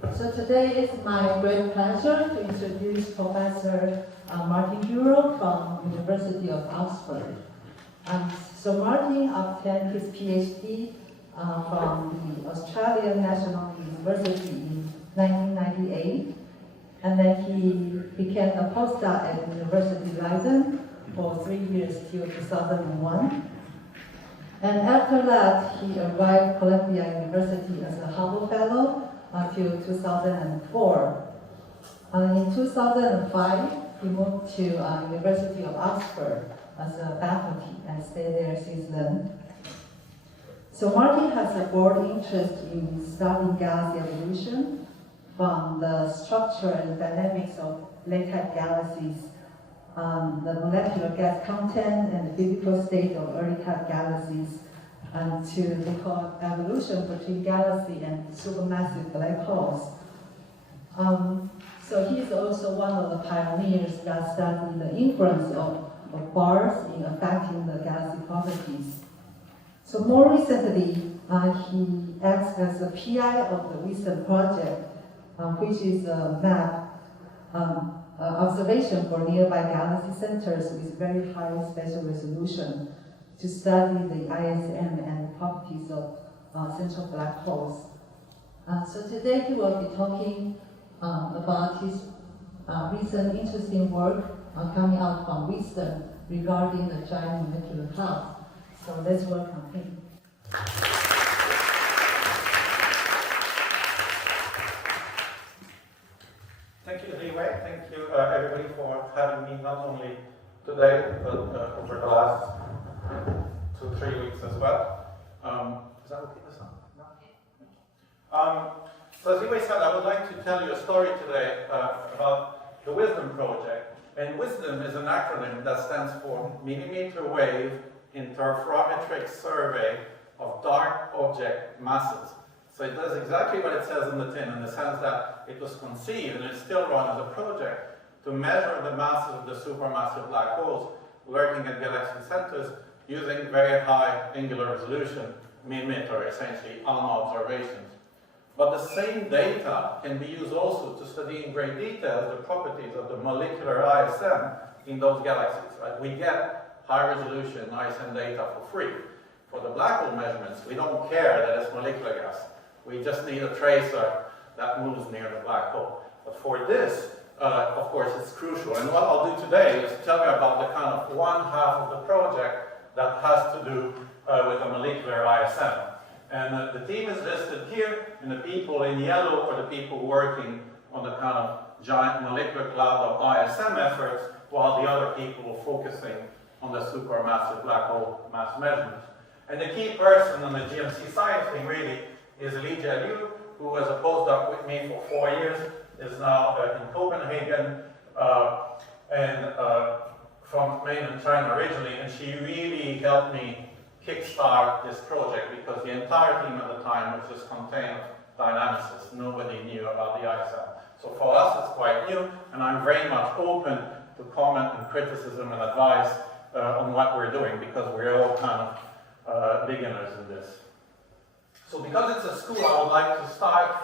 So today it's my great pleasure to introduce Professor Martin Bureau from University of Oxford. So Martin obtained his PhD from the Australian National University in 1998, and then he became a postdoc at University Leiden for 3 years till 2001. And after that, he arrived at Columbia University as a Hubble Fellow until 2004. In 2005, he moved to University of Oxford as a faculty and stayed there since then. So Martin has a broad interest in studying galaxy evolution, from the structure and dynamics of late-type galaxies, the molecular gas content and the physical state of early-type galaxies, and to the evolution between galaxy and supermassive black holes. So he's also one of the pioneers that studied the influence of bars in affecting the galaxy properties. So more recently, he acts as a PI of the recent project, which is a map observation for nearby galaxy centers with very high spatial resolution to study the ISM and the properties of central black holes. So today he will be talking about his recent interesting work coming out from Wisdom regarding the giant molecular clouds. So let's welcome him. Thank you, Liwei. Thank you, everybody, for having me not only today, but over the last 2-3 weeks as well. Is that okay, the sound? No? So as Liwei said, I would like to tell you a story today about the WISDOM project. And WISDOM is an acronym that stands for Millimeter Wave Interferometric Survey of Dark Object Masses. So it does exactly what it says in the tin, in the sense that it was conceived and it's still run as a project to measure the masses of the supermassive black holes lurking at galaxy centers using very high angular resolution, millimeter, essentially, ALMA observations. But the same data can be used also to study in great detail the properties of the molecular ISM in those galaxies. Right? We get high resolution ISM data for free. For the black hole measurements, we don't care that it's molecular gas. We just need a tracer that moves near the black hole. But for this, of course, it's crucial. And what I'll do today is tell you about the kind of one half of the project that has to do with the molecular ISM. And the team is listed here, and the people in yellow are the people working on the kind of giant molecular cloud of ISM efforts, while the other people are focusing on the supermassive black hole mass measurements. And the key person on the GMC science team really is Lijia Liu, who was a postdoc with me for 4 years, is now in Copenhagen, and from mainland China originally, and she really helped me kickstart this project because the entire team at the time was just contained dynamicists. Nobody knew about the ISM. So for us, it's quite new, and I'm very much open to comment and criticism and advice on what we're doing, because we're all kind of beginners in this. So because it's a school, I would like to start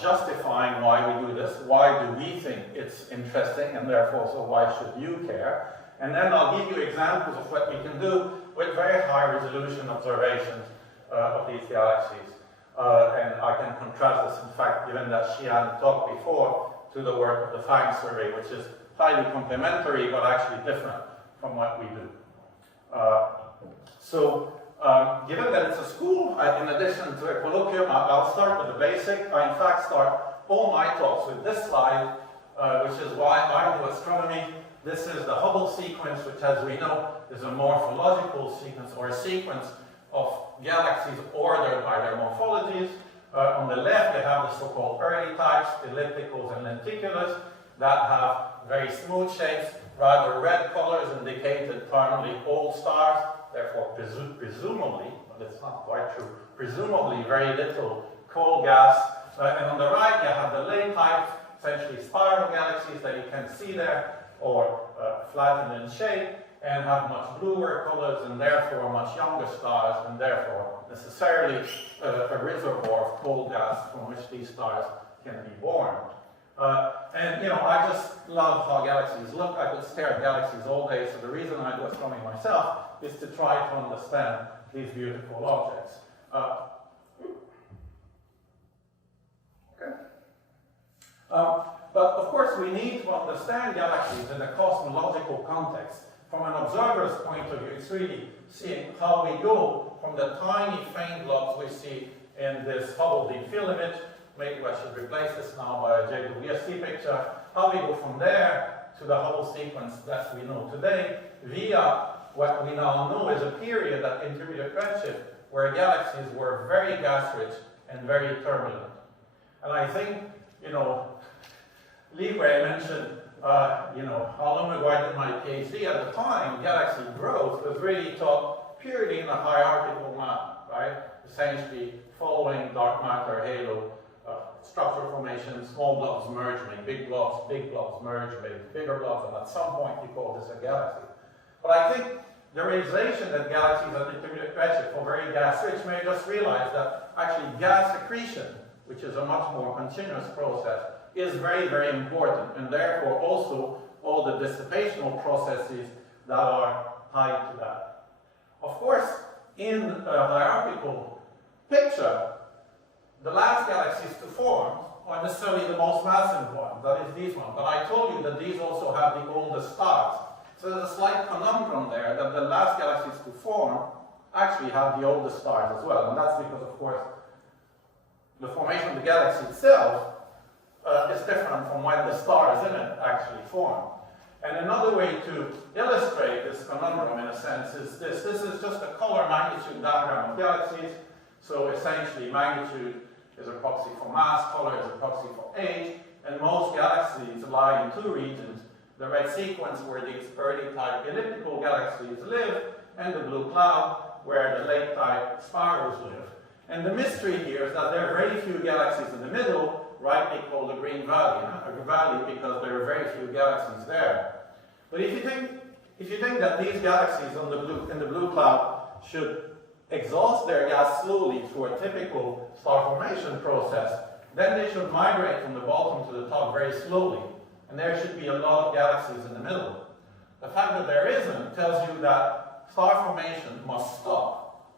justifying why we do this. Why do we think it's interesting, and therefore, so why should you care? And then I'll give you examples of what we can do with very high resolution observations of these galaxies. And I can contrast this, in fact, given that Xian talked before, to the work of the FANG survey, which is highly complementary, but actually different from what we do. Given that it's a school, in addition to a colloquium, I'll start with the basic. I, in fact, start all my talks with this slide, which is why I do astronomy. This is the Hubble sequence, which, as we know, is a morphological sequence, or a sequence of galaxies ordered by their morphologies. On the left, they have the so-called early types, ellipticals and lenticulars, that have very smooth shapes, rather red colors indicated primarily old stars, therefore presumably, but it's not quite true, presumably very little coal gas. And on the right, you have the late types, essentially spiral galaxies that you can see there, or flattened in shape. and have much bluer colors and therefore much younger stars, and therefore necessarily a reservoir of cold gas from which these stars can be born. And you know, I just love how galaxies look. I could stare at galaxies all day, so the reason I do astronomy myself is to try to understand these beautiful objects. But of course we need to understand galaxies in a cosmological context. From an observer's point of view, it's really seeing how we go from the tiny faint blobs we see in this Hubble deep field image. Maybe I should replace this now by a JWST picture. How we go from there to the Hubble sequence that we know today via what we now know is a period at intermediate redshift where galaxies were very gas-rich and very turbulent. And I think, you know, Libre mentioned, you know, how long ago I did my PhD. At the time, galaxy growth was really taught purely in a hierarchical manner, right? Essentially following dark matter halo structure formation, small blobs merge, make big blobs merge, make bigger blobs, and at some point you call this a galaxy. But I think the realization that galaxies at intermediate redshift are very gas-rich made us realize that actually gas accretion, which is a much more continuous process, is very, very important, and therefore also all the dissipational processes that are tied to that. Of course, in a hierarchical picture, the last galaxies to form are necessarily the most massive ones, that is these ones. But I told you that these also have the oldest stars. So there's a slight conundrum there that the last galaxies to form actually have the oldest stars as well. And that's because, of course, the formation of the galaxy itself is different from when the stars in it actually form. And another way to illustrate this conundrum, in a sense, is this. This is just a color magnitude diagram of galaxies. So essentially, magnitude is a proxy for mass, color is a proxy for age, and most galaxies lie in two regions: the red sequence, where these early type elliptical galaxies live, and the blue cloud, where the late type spirals live. And the mystery here is that there are very few galaxies in the middle, rightly called the green valley, a valley because there are very few galaxies there. But if you think that these galaxies in the blue cloud should exhaust their gas slowly through a typical star formation process, then they should migrate from the bottom to the top very slowly, and there should be a lot of galaxies in the middle. The fact that there isn't tells you that star formation must stop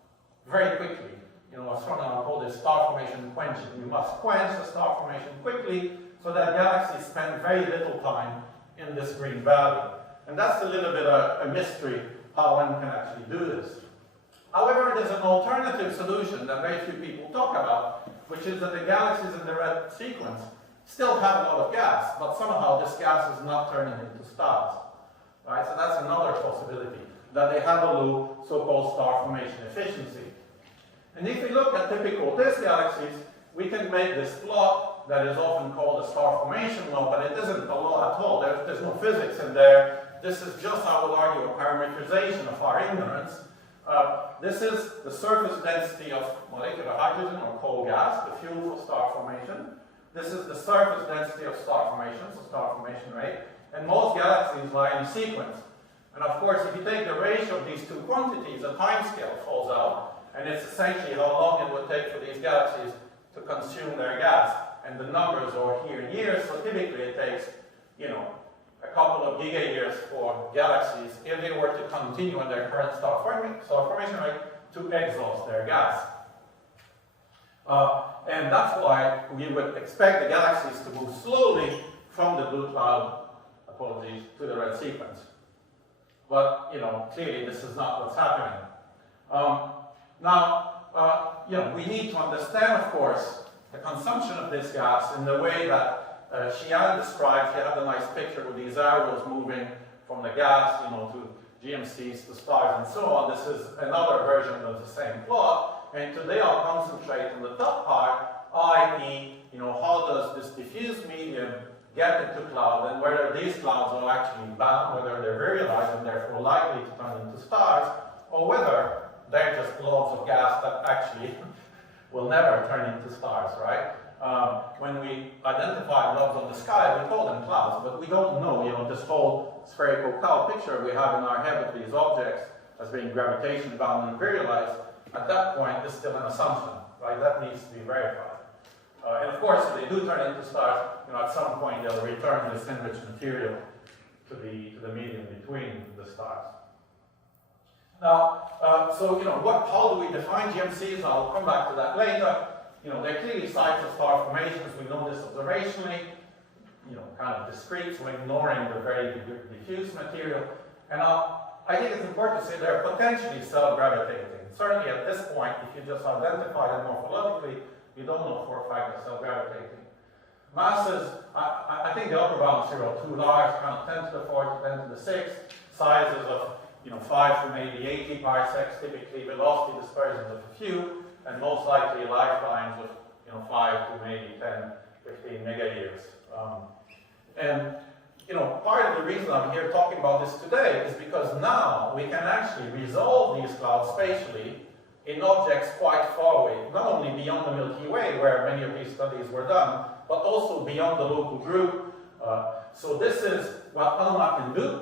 very quickly. You know, astronomers call this star formation quenching. You must quench the star formation quickly so that galaxies spend very little time in this green valley. And that's a little bit of a mystery how one can actually do this. However, there's an alternative solution that very few people talk about, which is that the galaxies in the red sequence still have a lot of gas, but somehow this gas is not turning into stars. Right? So that's another possibility, that they have a low so-called star formation efficiency. And if we look at typical disk galaxies, we can make this plot that is often called a star formation law, but it isn't a law at all. There's no physics in there. This is just, I would argue, a parameterization of our ignorance. This is the surface density of molecular hydrogen or cold gas, the fuel for star formation. This is the surface density of star formation, so star formation rate. And most galaxies lie in sequence. And of course, if you take the ratio of these two quantities, a time scale falls out. And it's essentially how long it would take for these galaxies to consume their gas. And the numbers are here in years, so typically it takes, you know, a couple of giga-years for galaxies, if they were to continue on their current star formation rate, to exhaust their gas. And that's why we would expect the galaxies to move slowly from the blue cloud, apologies, to the red sequence. But, you know, clearly this is not what's happening. You know, we need to understand, of course, the consumption of this gas in the way that Xian described. She had a nice picture with these arrows moving from the gas, you know, to GMCs, to stars, and so on. This is another version of the same plot. And today I'll concentrate on the top part, i.e., you know, how does this diffuse medium get into cloud, and whether these clouds are actually bound, whether they're virialized and therefore likely to turn into stars, or whether they're just blobs of gas that actually will never turn into stars, right? When we identify blobs clouds on the sky, we call them clouds, but we don't know, this whole spherical cloud picture we have in our head of these objects as being gravitation bound and virialized, at that point is still an assumption, right? That needs to be verified. And of course, if they do turn into stars, at some point they'll return this enriched material to the medium between the stars. Now, how do we define GMCs? I'll come back to that later. They're clearly sites of star formations. We know this observationally, kind of discrete, so ignoring the very diffuse material. And I think it's important to say they're potentially self-gravitating. Certainly at this point, if you just identify them morphologically, you don't know for a fact they're self-gravitating. Masses, I think the upper bound is 0, 2 large, kind of 10 to the 4 to 10 to the 6, sizes of 5 to maybe 80 parsecs, typically velocity dispersions of a few, and most likely lifelines of 5 to maybe 10, 15 megayears. Part of the reason I'm here talking about this today is because now we can actually resolve these clouds spatially in objects quite far away, not only beyond the Milky Way, where many of these studies were done, but also beyond the local group. So this is what ALMA can do,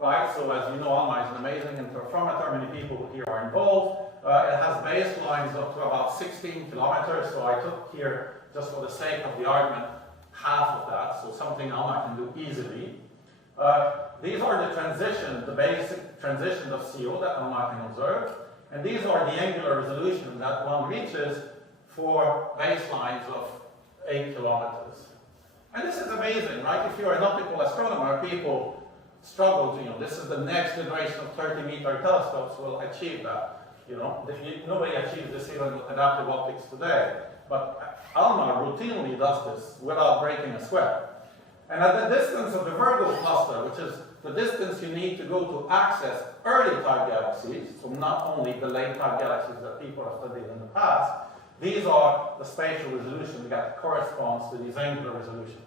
right? So as you know, ALMA is an amazing interferometer. Many people here are involved. It has baselines up to about 16 kilometers, so I took here, just for the sake of the argument, half of that, so something ALMA can do easily. These are the basic transitions of CO that ALMA can observe, and these are the angular resolution that one reaches for baselines of 8 kilometers. And this is amazing, right? If you're an optical astronomer, people struggle to, this is the next generation of 30-meter telescopes will achieve that. Nobody achieves this even with adaptive optics today. But ALMA routinely does this without breaking a sweat. And at the distance of the Virgo cluster, which is the distance you need to go to access early-type galaxies, so not only the late-type galaxies that people have studied in the past, these are the spatial resolution that corresponds to these angular resolution.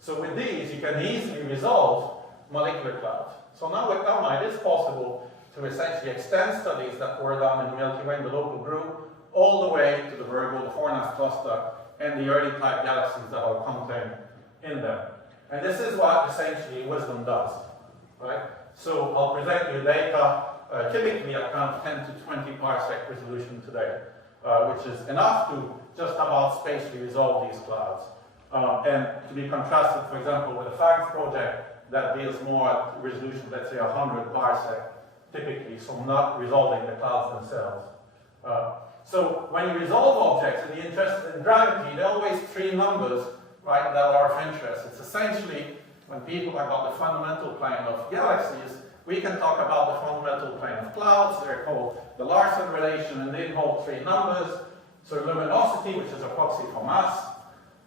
So with these, you can easily resolve molecular clouds. So now with ALMA, it is possible to essentially extend studies that were done in the Milky Way, in the local group, all the way to the Virgo, the Fornas cluster, and the early-type galaxies that are contained in them. And this is what essentially WISDOM does, right? So I'll present you data typically at around 10 to 20 parsec resolution today, which is enough to just about spatially resolve these clouds. And to be contrasted, for example, with the FANGS project that deals more at resolution, let's say 100 parsec, typically, so not resolving the clouds themselves. So when you resolve objects and you're interested in gravity, there are always three numbers, right, that are of interest. It's essentially, when people talk about the fundamental plane of galaxies, we can talk about the fundamental plane of clouds. They're called the Larsen relation, and they hold three numbers. So luminosity, which is a proxy for mass,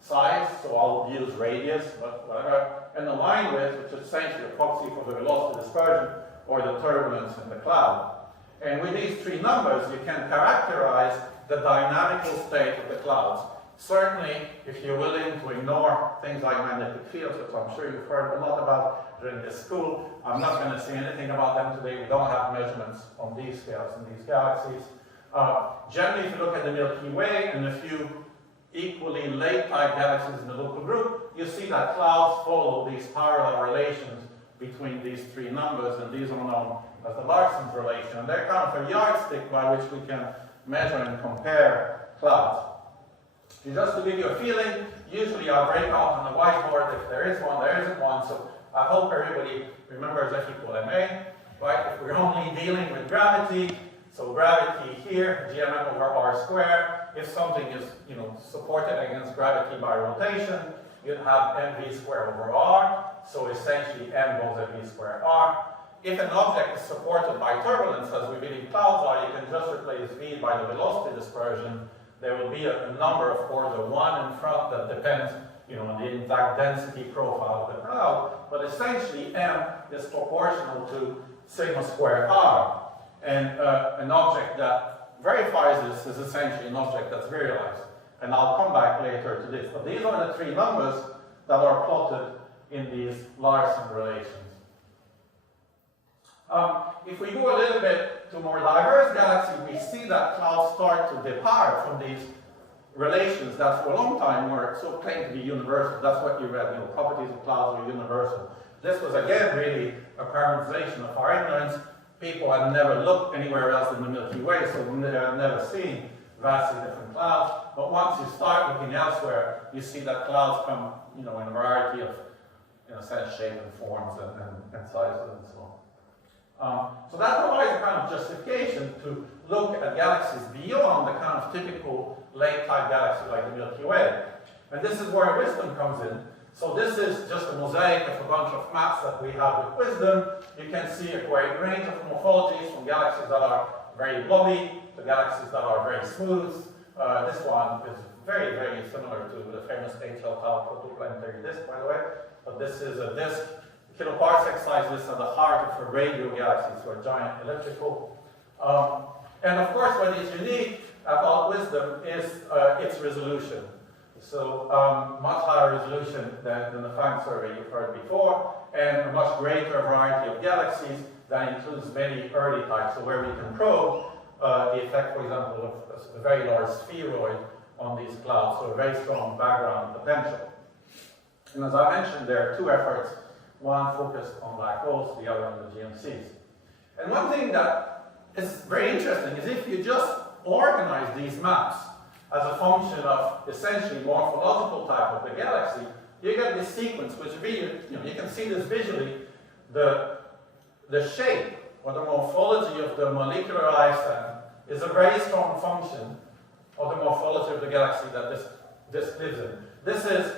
size, so I'll use radius, but whatever, and the line width, which is essentially a proxy for the velocity dispersion or the turbulence in the cloud. And with these three numbers, you can characterize the dynamical state of the clouds. Certainly, if you're willing to ignore things like magnetic fields, which I'm sure you've heard a lot about during this school, I'm not going to say anything about them today. We don't have measurements on these scales in these galaxies. Generally, if you look at the Milky Way and a few equally late-type galaxies in the local group, you see that clouds follow these parallel relations between these three numbers, and these are known as the Larsen's relation. And they're kind of a yardstick by which we can measure and compare clouds. Just to give you a feeling, usually I'll break out on the whiteboard if there is one, there isn't one, so I hope everybody remembers F equal ma, right? If we're only dealing with gravity, so gravity here, gmf over r squared, if something is, supported against gravity by rotation, you'd have mv squared over r, so essentially m goes at v squared r. If an object is supported by turbulence, as we believe clouds are, you can just replace v by the velocity dispersion. There will be a number, of course, a 1 in front that depends, on the exact density profile of the cloud, but essentially m is proportional to sigma squared r. And an object that verifies this is essentially an object that's virialized. And I'll come back later to this. But these are the three numbers that are plotted in these Larsen relations. If we go a little bit to more diverse galaxies, we see that clouds start to depart from these relations that for a long time were so claimed to be universal. That's what you read, properties of clouds are universal. This was again really a parameterization of our ignorance. People had never looked anywhere else in the Milky Way, so they had never seen vastly different clouds. But once you start looking elsewhere, you see that clouds come, in a variety of, sense, shape and forms and sizes and so on. So that provides a kind of justification to look at galaxies beyond the kind of typical late-type galaxy like the Milky Way. And this is where wisdom comes in. So this is just a mosaic of a bunch of maps that we have with wisdom. You can see a great range of morphologies from galaxies that are very blobby to galaxies that are very smooth. This one is very, very similar to the famous HL Tau protoplanetary disk, by the way. But this is a disk, kiloparsec size. This is at the heart of a radio galaxy, so a giant elliptical. And of course, what is unique about wisdom is its resolution. So much higher resolution than the FANG survey you've heard before, and a much greater variety of galaxies that includes many early types, so where we can probe the effect, for example, of a very large spheroid on these clouds, so a very strong background potential. And as I mentioned, there are two efforts, one focused on black holes, the other on the GMCs. And one thing that is very interesting is if you just organize these maps as a function of essentially morphological type of the galaxy, you get this sequence which you can see this visually, the shape or the morphology of the molecular ISAM is a very strong function of the morphology of the galaxy that this lives in. This is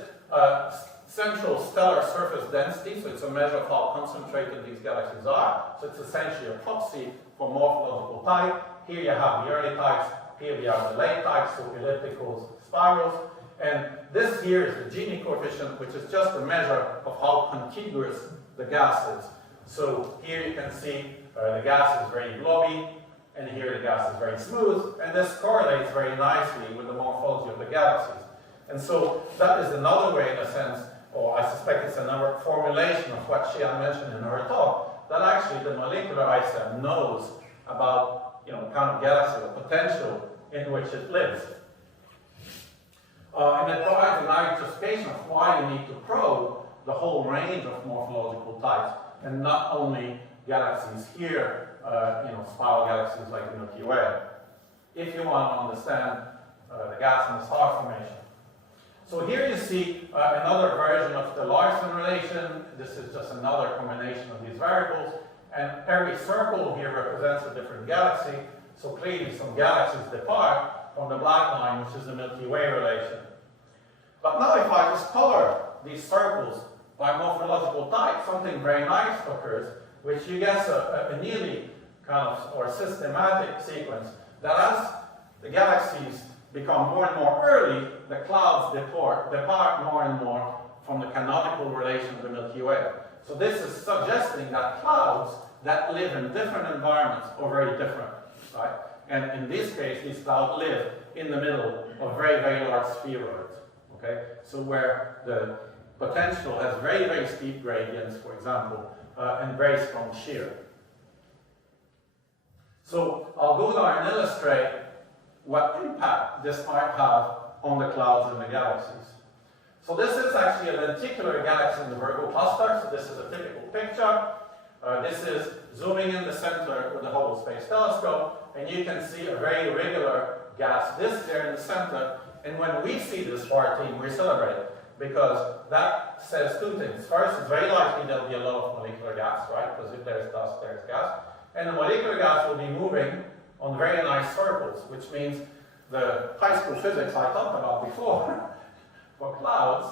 central stellar surface density, so it's a measure of how concentrated these galaxies are. So it's essentially a proxy for morphological type. Here you have the early types, here you have the late types, so ellipticals, spirals. And this here is the Gini coefficient, which is just a measure of how contiguous the gas is. So here you can see the gas is very blobby, and here the gas is very smooth, and this correlates very nicely with the morphology of the galaxies. And so that is another way, in a sense, or I suspect it's another formulation of what Shear mentioned in her talk, that actually the molecular ISAM knows about, kind of galaxy, the potential in which it lives. And it provides a nice justification of why you need to probe the whole range of morphological types, and not only galaxies here, spiral galaxies like the Milky Way, if you want to understand the gas and the star formation. So here you see another version of the Larson relation. This is just another combination of these variables, and every circle here represents a different galaxy. So clearly some galaxies depart from the black line, which is the Milky Way relation. But now if I just color these circles by morphological type, something very nice occurs, which you get a nearly kind of or systematic sequence that as the galaxies become more and more early, the clouds depart more and more from the canonical relation of the Milky Way. So this is suggesting that clouds that live in different environments are very different, right? And in this case, these clouds live in the middle of very, very large spheroids, okay? So where the potential has very, very steep gradients, for example, and very strong shear. So I'll go down and illustrate what impact this might have on the clouds in the galaxies. So this is actually a lenticular galaxy in the Virgo cluster, so this is a typical picture. This is zooming in the center with the Hubble Space Telescope, and you can see a very regular gas disk there in the center. And when we see this for our team, we celebrate, because that says two things. First, it's very likely there'll be a lot of molecular gas, right? Because if there's dust, there's gas. And the molecular gas will be moving on very nice circles, which means the high school physics I talked about before for clouds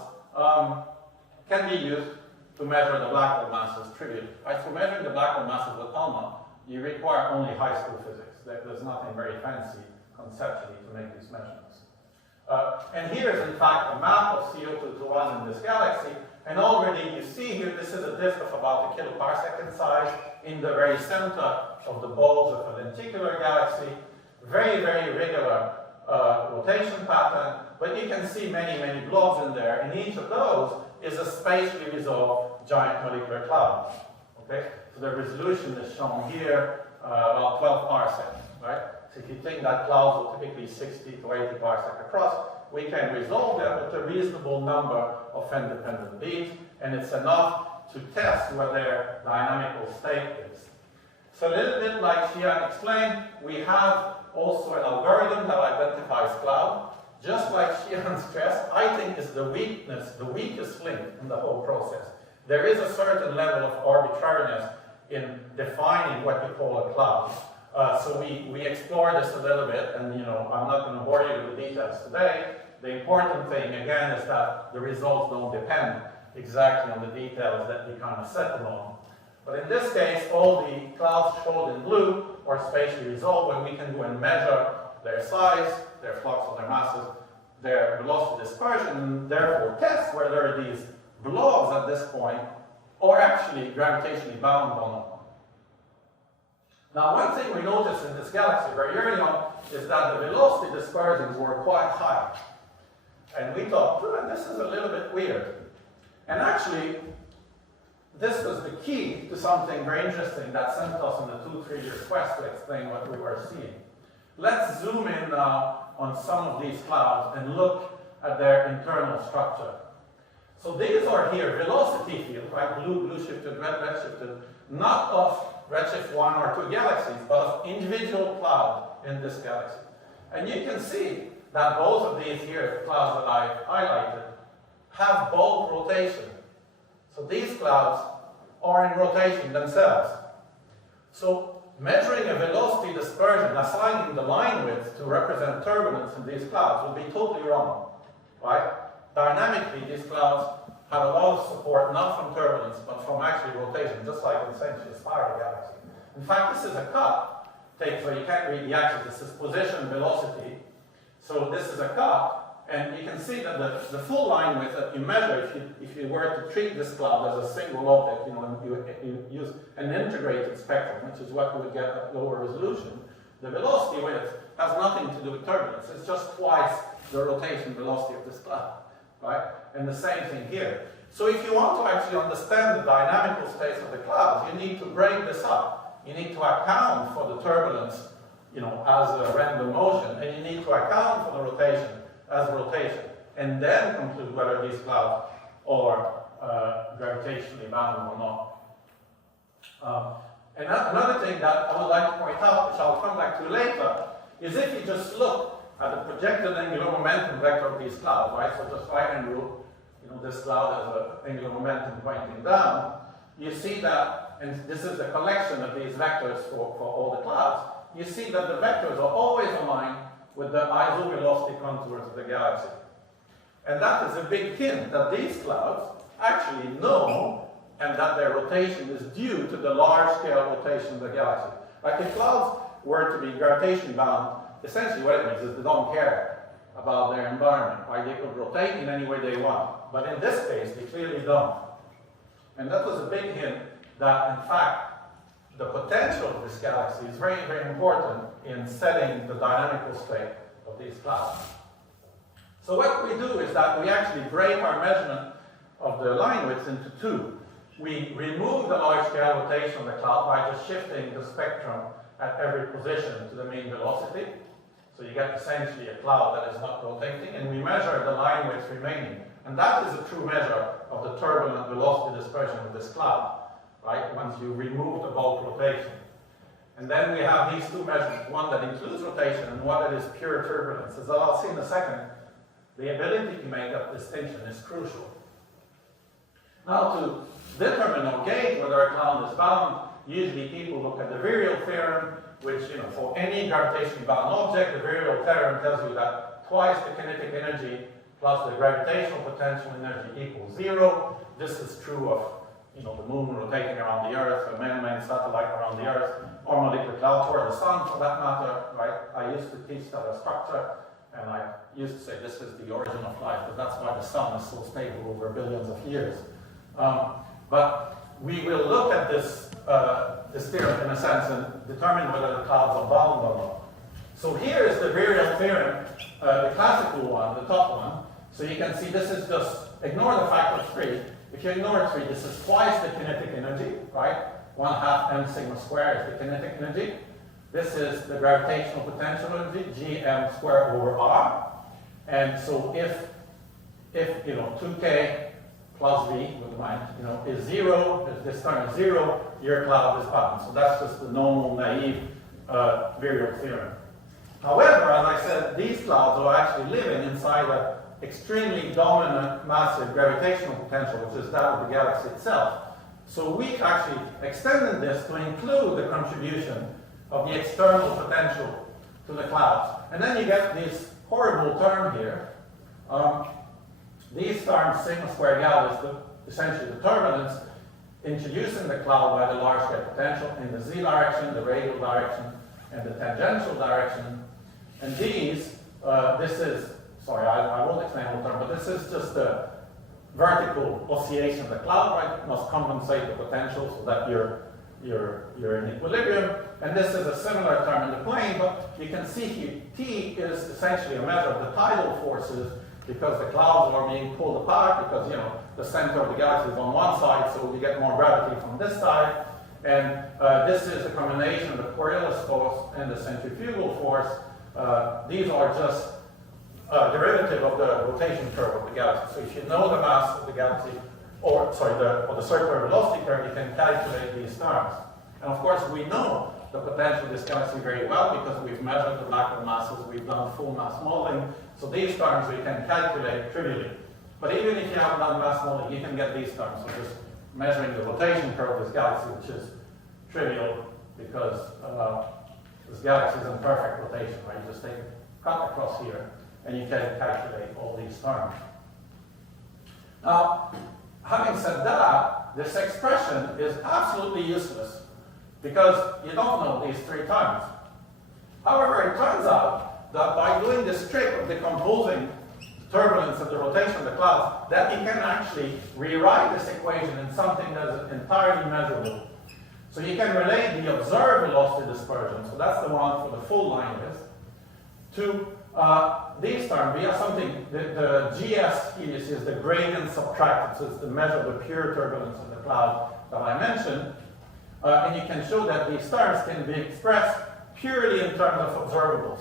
can be used to measure the black hole masses trivially. Right? So measuring the black hole masses with ALMA, you require only high school physics. There's nothing very fancy conceptually to make these measurements. And here is in fact a map of CO221 in this galaxy, and already you see here this is a disk of about a kiloparsec size in the very center of the bulge of a lenticular galaxy. Very, very regular rotation pattern, but you can see many, many blobs in there, and each of those is a spatially resolved giant molecular cloud. Okay, so the resolution is shown here, about 12 parsecs, right? So if you think that clouds are typically 60 to 80 parsec across, we can resolve them with a reasonable number of independent beams, and it's enough to test what their dynamical state is. So a little bit like Xian explained, we have also an algorithm that identifies cloud. Just like Xian stressed, I think is the weakest link in the whole process. There is a certain level of arbitrariness in defining what you call a cloud. So we explore this a little bit, and I'm not going to bore you with the details today. The important thing, again, is that the results don't depend exactly on the details that we kind of settle on. But in this case, all the clouds shown in blue are spatially resolved, and we can go and measure their size, their flux of their masses, their velocity dispersion, and therefore test whether these blobs at this point are actually gravitationally bound or not. Now, one thing we noticed in this galaxy very early on is that the velocity dispersions were quite high. And we thought, this is a little bit weird. And actually, this was the key to something very interesting that sent us on a 2-3 year quest to explain what we were seeing. Let's zoom in now on some of these clouds and look at their internal structure. So these are here velocity fields, right? Blue shifted, red shifted, not of redshift 1 or 2 galaxies, but of individual cloud in this galaxy. And you can see that both of these here clouds that I highlighted have bulk rotation. So these clouds are in rotation themselves. So measuring a velocity dispersion, assigning the line width to represent turbulence in these clouds would be totally wrong, right? Dynamically, these clouds have a lot of support, not from turbulence, but from actually rotation, just like in essentially a spiral galaxy. In fact, this is a cut. So you can't read the axis. This is position, velocity. So this is a cut. And you can see that the full line width that you measure, if you were to treat this cloud as a single object, and you use an integrated spectrum, which is what you would get at lower resolution, the velocity width has nothing to do with turbulence. It's just twice the rotation velocity of this cloud, right? And the same thing here. So if you want to actually understand the dynamical states of the clouds, you need to break this up. You need to account for the turbulence, as a random motion, and you need to account for the rotation as rotation, and then conclude whether these clouds are gravitationally bound or not. And another thing that I would like to point out, which I'll come back to later, is if you just look at the projected angular momentum vector of these clouds, right? So just right-hand rule, this cloud has an angular momentum pointing down. You see that, and this is the collection of these vectors for all the clouds. You see that the vectors are always aligned with the isovelocity contours of the galaxy. And that is a big hint that these clouds actually know and that their rotation is due to the large-scale rotation of the galaxy. Like if clouds were to be gravitationally bound, essentially what it means is they don't care about their environment, right? They could rotate in any way they want. But in this case, they clearly don't. And that was a big hint that, in fact, the potential of this galaxy is very, very important in setting the dynamical state of these clouds. So what we do is that we actually break our measurement of the line widths into two. We remove the large-scale rotation of the cloud by just shifting the spectrum at every position to the mean velocity. So you get essentially a cloud that is not rotating, and we measure the line widths remaining. And that is a true measure of the turbulent velocity dispersion of this cloud, right? Once you remove the bulk rotation. And then we have these two measurements, one that includes rotation and one that is pure turbulence. As I'll see in a second, the ability to make that distinction is crucial. Now, to determine or gauge whether a cloud is bound, usually people look at the virial theorem, which, for any gravitationally bound object, the virial theorem tells you that twice the kinetic energy plus the gravitational potential energy equals 0. This is true of, the moon rotating around the Earth, a man-made satellite around the Earth, or molecular cloud, or the sun for that matter, right? I used to teach stellar structure, and I used to say this is the origin of life, but that's why the sun is so stable over billions of years. But we will look at this theorem in a sense and determine whether the clouds are bound or not. So here is the virial theorem, the classical one, the top one. So you can see this is just, ignore the factor 3. If you ignore 3, this is twice the kinetic energy, right? 1/2 m sigma squared is the kinetic energy. This is the gravitational potential energy, gm squared over r. And so if 2k plus v with mine, is 0, if this term is 0, your cloud is bound. So that's just the normal naive virial theorem. However, as I said, these clouds are actually living inside an extremely dominant massive gravitational potential, which is that of the galaxy itself. So we actually extended this to include the contribution of the external potential to the clouds. And then you get this horrible term here. These terms, sigma squared gal, is essentially the turbulence introducing the cloud by the large scale potential in the z direction, the radial direction, and the tangential direction. And these, this is, sorry, I won't explain the term, but this is just the vertical oscillation of the cloud, right? It must compensate the potential so that you're in equilibrium. And this is a similar term in the plane, but you can see here, T is essentially a measure of the tidal forces because the clouds are being pulled apart because, the center of the galaxy is on one side, so we get more gravity from this side. And this is a combination of the Coriolis force and the centrifugal force. These are just a derivative of the rotation curve of the galaxy. So if you know the mass of the galaxy, or the circular velocity curve, you can calculate these terms. And of course, we know the potential of this galaxy very well because we've measured the black hole masses, we've done full mass modeling. So these terms we can calculate trivially. But even if you haven't done mass modeling, you can get these terms. So just measuring the rotation curve of this galaxy, which is trivial because this galaxy is in perfect rotation, right? You just take a cut across here and you can calculate all these terms. Now, having said that, this expression is absolutely useless because you don't know these three terms. However, it turns out that by doing this trick of decomposing the turbulence and the rotation of the clouds, that you can actually rewrite this equation in something that is entirely measurable. So you can relate the observed velocity dispersion, so that's the one for the full line list, to these terms via something, the GS here is the gradient subtracted, so it's the measure of the pure turbulence of the cloud that I mentioned. And you can show that these terms can be expressed purely in terms of observables.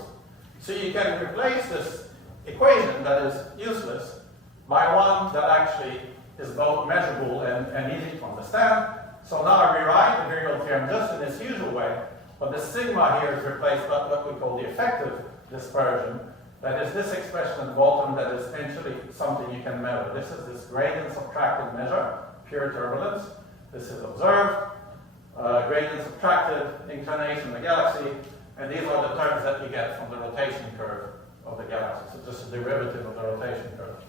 So you can replace this equation that is useless by one that actually is both measurable and easy to understand. So now I rewrite the virial theorem just in its usual way, but the sigma here is replaced by what we call the effective dispersion. That is this expression at the bottom that is essentially something you can measure. This is this gradient subtracted measure, pure turbulence. This is observed, gradient subtracted, inclination of the galaxy, and these are the terms that you get from the rotation curve of the galaxy. So just a derivative of the rotation curve.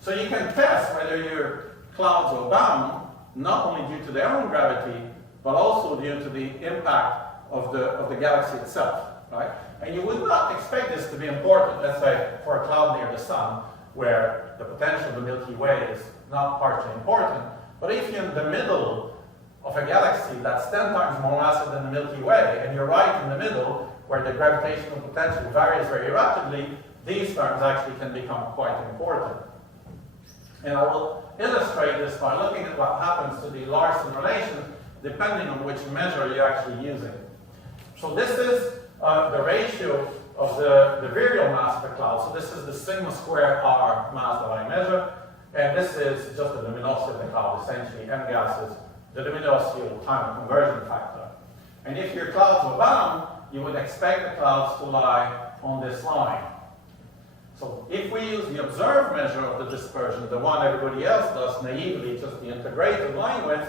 So you can test whether your clouds are bound, not only due to their own gravity, but also due to the impact of the galaxy itself, right? And you would not expect this to be important, let's say, for a cloud near the sun, where the potential of the Milky Way is not partially important. But if you're in the middle of a galaxy that's 10 times more massive than the Milky Way, and you're right in the middle, where the gravitational potential varies very rapidly, these terms actually can become quite important. And I will illustrate this by looking at what happens to the Larson relation, depending on which measure you're actually using. So this is the ratio of the virial mass of the cloud. So this is the sigma squared R mass that I measure, and this is just the luminosity of the cloud, essentially M gases, the luminosity of time conversion factor. And if your clouds were bound, you would expect the clouds to lie on this line. So if we use the observed measure of the dispersion, the one everybody else does naively, just the integrated line width,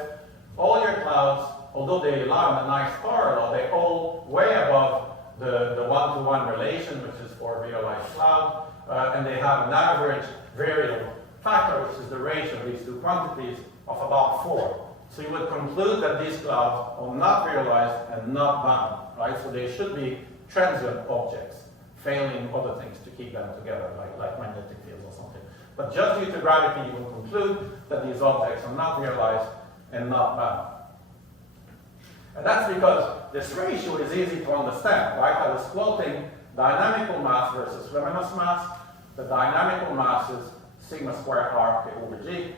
all your clouds, although they lie on a nice parallel, they all way above the one-to-one relation, which is for a realized cloud, and they have an average virial factor, which is the ratio of these two quantities, of about 4. So you would conclude that these clouds are not realized and not bound, right? So they should be transient objects, failing other things to keep them together, like magnetic fields or something. But just due to gravity, you will conclude that these objects are not realized and not bound. And that's because this ratio is easy to understand, right? I was quoting dynamical mass versus luminous mass. The dynamical mass is sigma squared R K over G,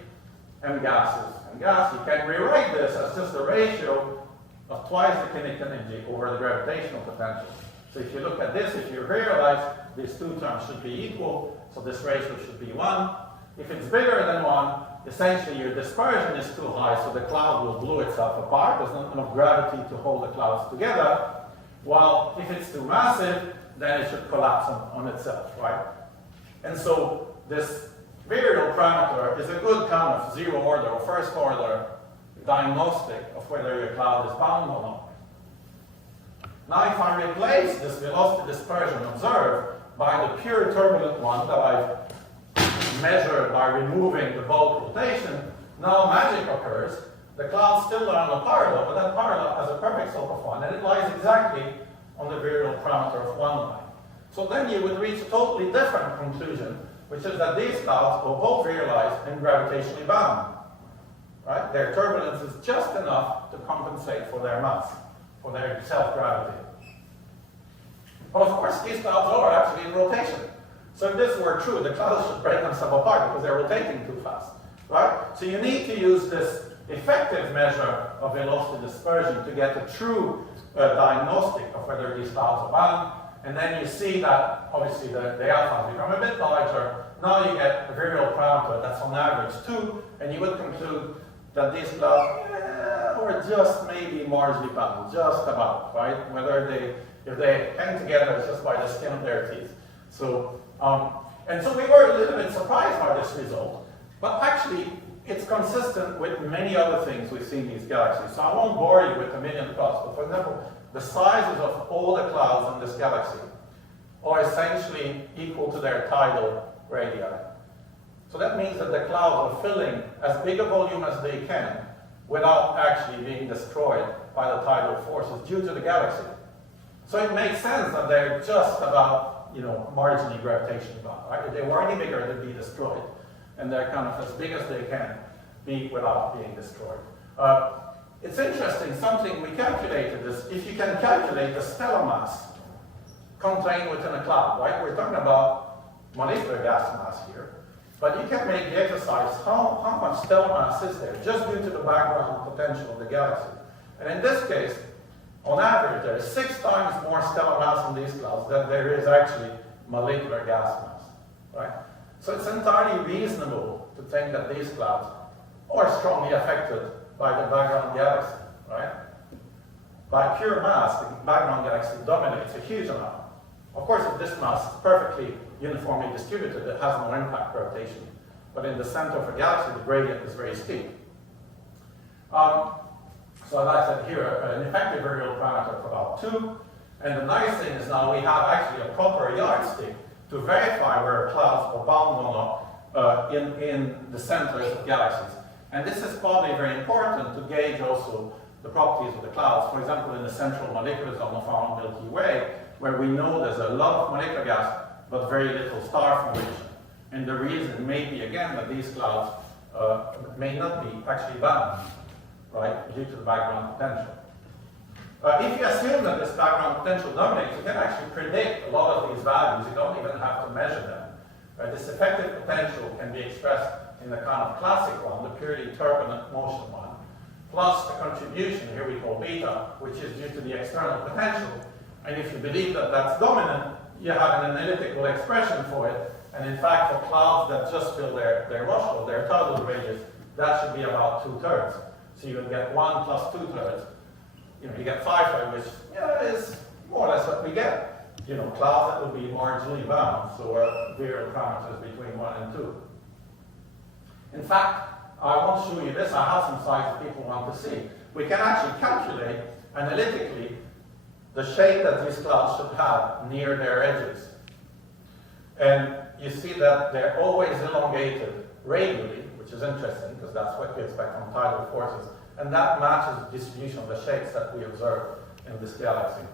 M gases and gas. You can rewrite this as just a ratio of twice the kinetic energy over the gravitational potential. So if you look at this, if you realize these two terms should be equal, So this ratio should be 1. If it's bigger than 1, essentially your dispersion is too high, so the cloud will blow itself apart. There's not enough gravity to hold the clouds together. While if it's too massive, then it should collapse on itself, right? And so this virial parameter is a good kind of zero order or first order diagnostic of whether your cloud is bound or not. Now if I replace this velocity dispersion observed by the pure turbulent one that I've measured by removing the bulk rotation, now magic occurs. The clouds still are on a parallel, but that parallel has a perfect slope of 1, and it lies exactly on the virial parameter of 1 line. So then you would reach a totally different conclusion, which is that these clouds are both virialized and gravitationally bound. Right? Their turbulence is just enough to compensate for their mass, for their self-gravity. But of course, these clouds are actually in rotation. So if this were true, the clouds should break themselves apart because they're rotating too fast. Right? So you need to use this effective measure of velocity dispersion to get a true diagnostic of whether these clouds are bound. And then you see that, obviously, the alphas become a bit larger. Now you get a virial parameter that's on average 2, and you would conclude that these clouds are just maybe marginally bound, just about, right? If they hang together, it's just by the skin of their teeth. So, and so we were a little bit surprised by this result, but actually, it's consistent with many other things we've seen in these galaxies. So I won't bore you with a million plots, but for example, the sizes of all the clouds in this galaxy are essentially equal to their tidal radii. So that means that the clouds are filling as big a volume as they can without actually being destroyed by the tidal forces due to the galaxy. So it makes sense that they're just about, marginally gravitationally bound, right? If they were any bigger, they'd be destroyed. And they're kind of as big as they can be without being destroyed. It's interesting, something we calculated is if you can calculate the stellar mass contained within a cloud, right? We're talking about molecular gas mass here, but you can make the exercise how much stellar mass is there just due to the background potential of the galaxy. And in this case, on average, there is 6 times more stellar mass in these clouds than there is actually molecular gas mass, right? So it's entirely reasonable to think that these clouds are strongly affected by the background galaxy, right? By pure mass, the background galaxy dominates a huge amount. Of course, if this mass is perfectly uniformly distributed, it has no impact gravitationally. But in the center of a galaxy, the gradient is very steep. So as I said here, an effective virial parameter of about 2. And the nice thing is now we have actually a proper yardstick to verify where clouds are bound or not in the centers of galaxies. And this is probably very important to gauge also the properties of the clouds. For example, in the central molecular zone of our Milky Way, where we know there's a lot of molecular gas, but very little star formation. And the reason may be, again, that these clouds may not be actually bound, right, due to the background potential. If you assume that this background potential dominates, you can actually predict a lot of these values. You don't even have to measure them. Right? This effective potential can be expressed in the kind of classic one, the purely turbulent motion one, plus the contribution, here we call beta, which is due to the external potential. And if you believe that that's dominant, you have an analytical expression for it. And in fact, for clouds that just fill their rostral, their tidal radius, that should be about 2/3. So you would get 1 plus 2/3. You get 5/3, which is more or less what we get. Clouds that would be marginally bound, so virial parameters between 1 and 2. In fact, I won't show you this. I have some slides that people want to see. We can actually calculate analytically the shape that these clouds should have near their edges. And you see that they're always elongated radially, which is interesting because that's what we expect from tidal forces. And that matches the distribution of the shapes that we observe in this galaxy.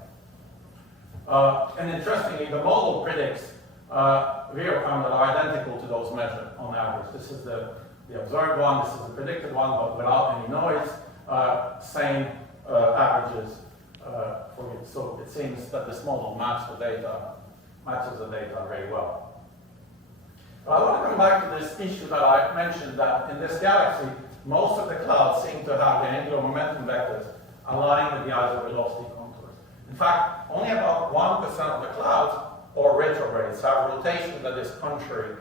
And interestingly, the model predicts virial parameters that are identical to those measured on average. This is the observed one, this is the predicted one, but without any noise. Same averages for it. So it seems that this model matches the data very well. But I want to come back to this issue that I mentioned, that in this galaxy, most of the clouds seem to have the angular momentum vectors aligned with the isovelocity contours. In fact, only about 1% of the clouds or retrogrades, have rotation that is contrary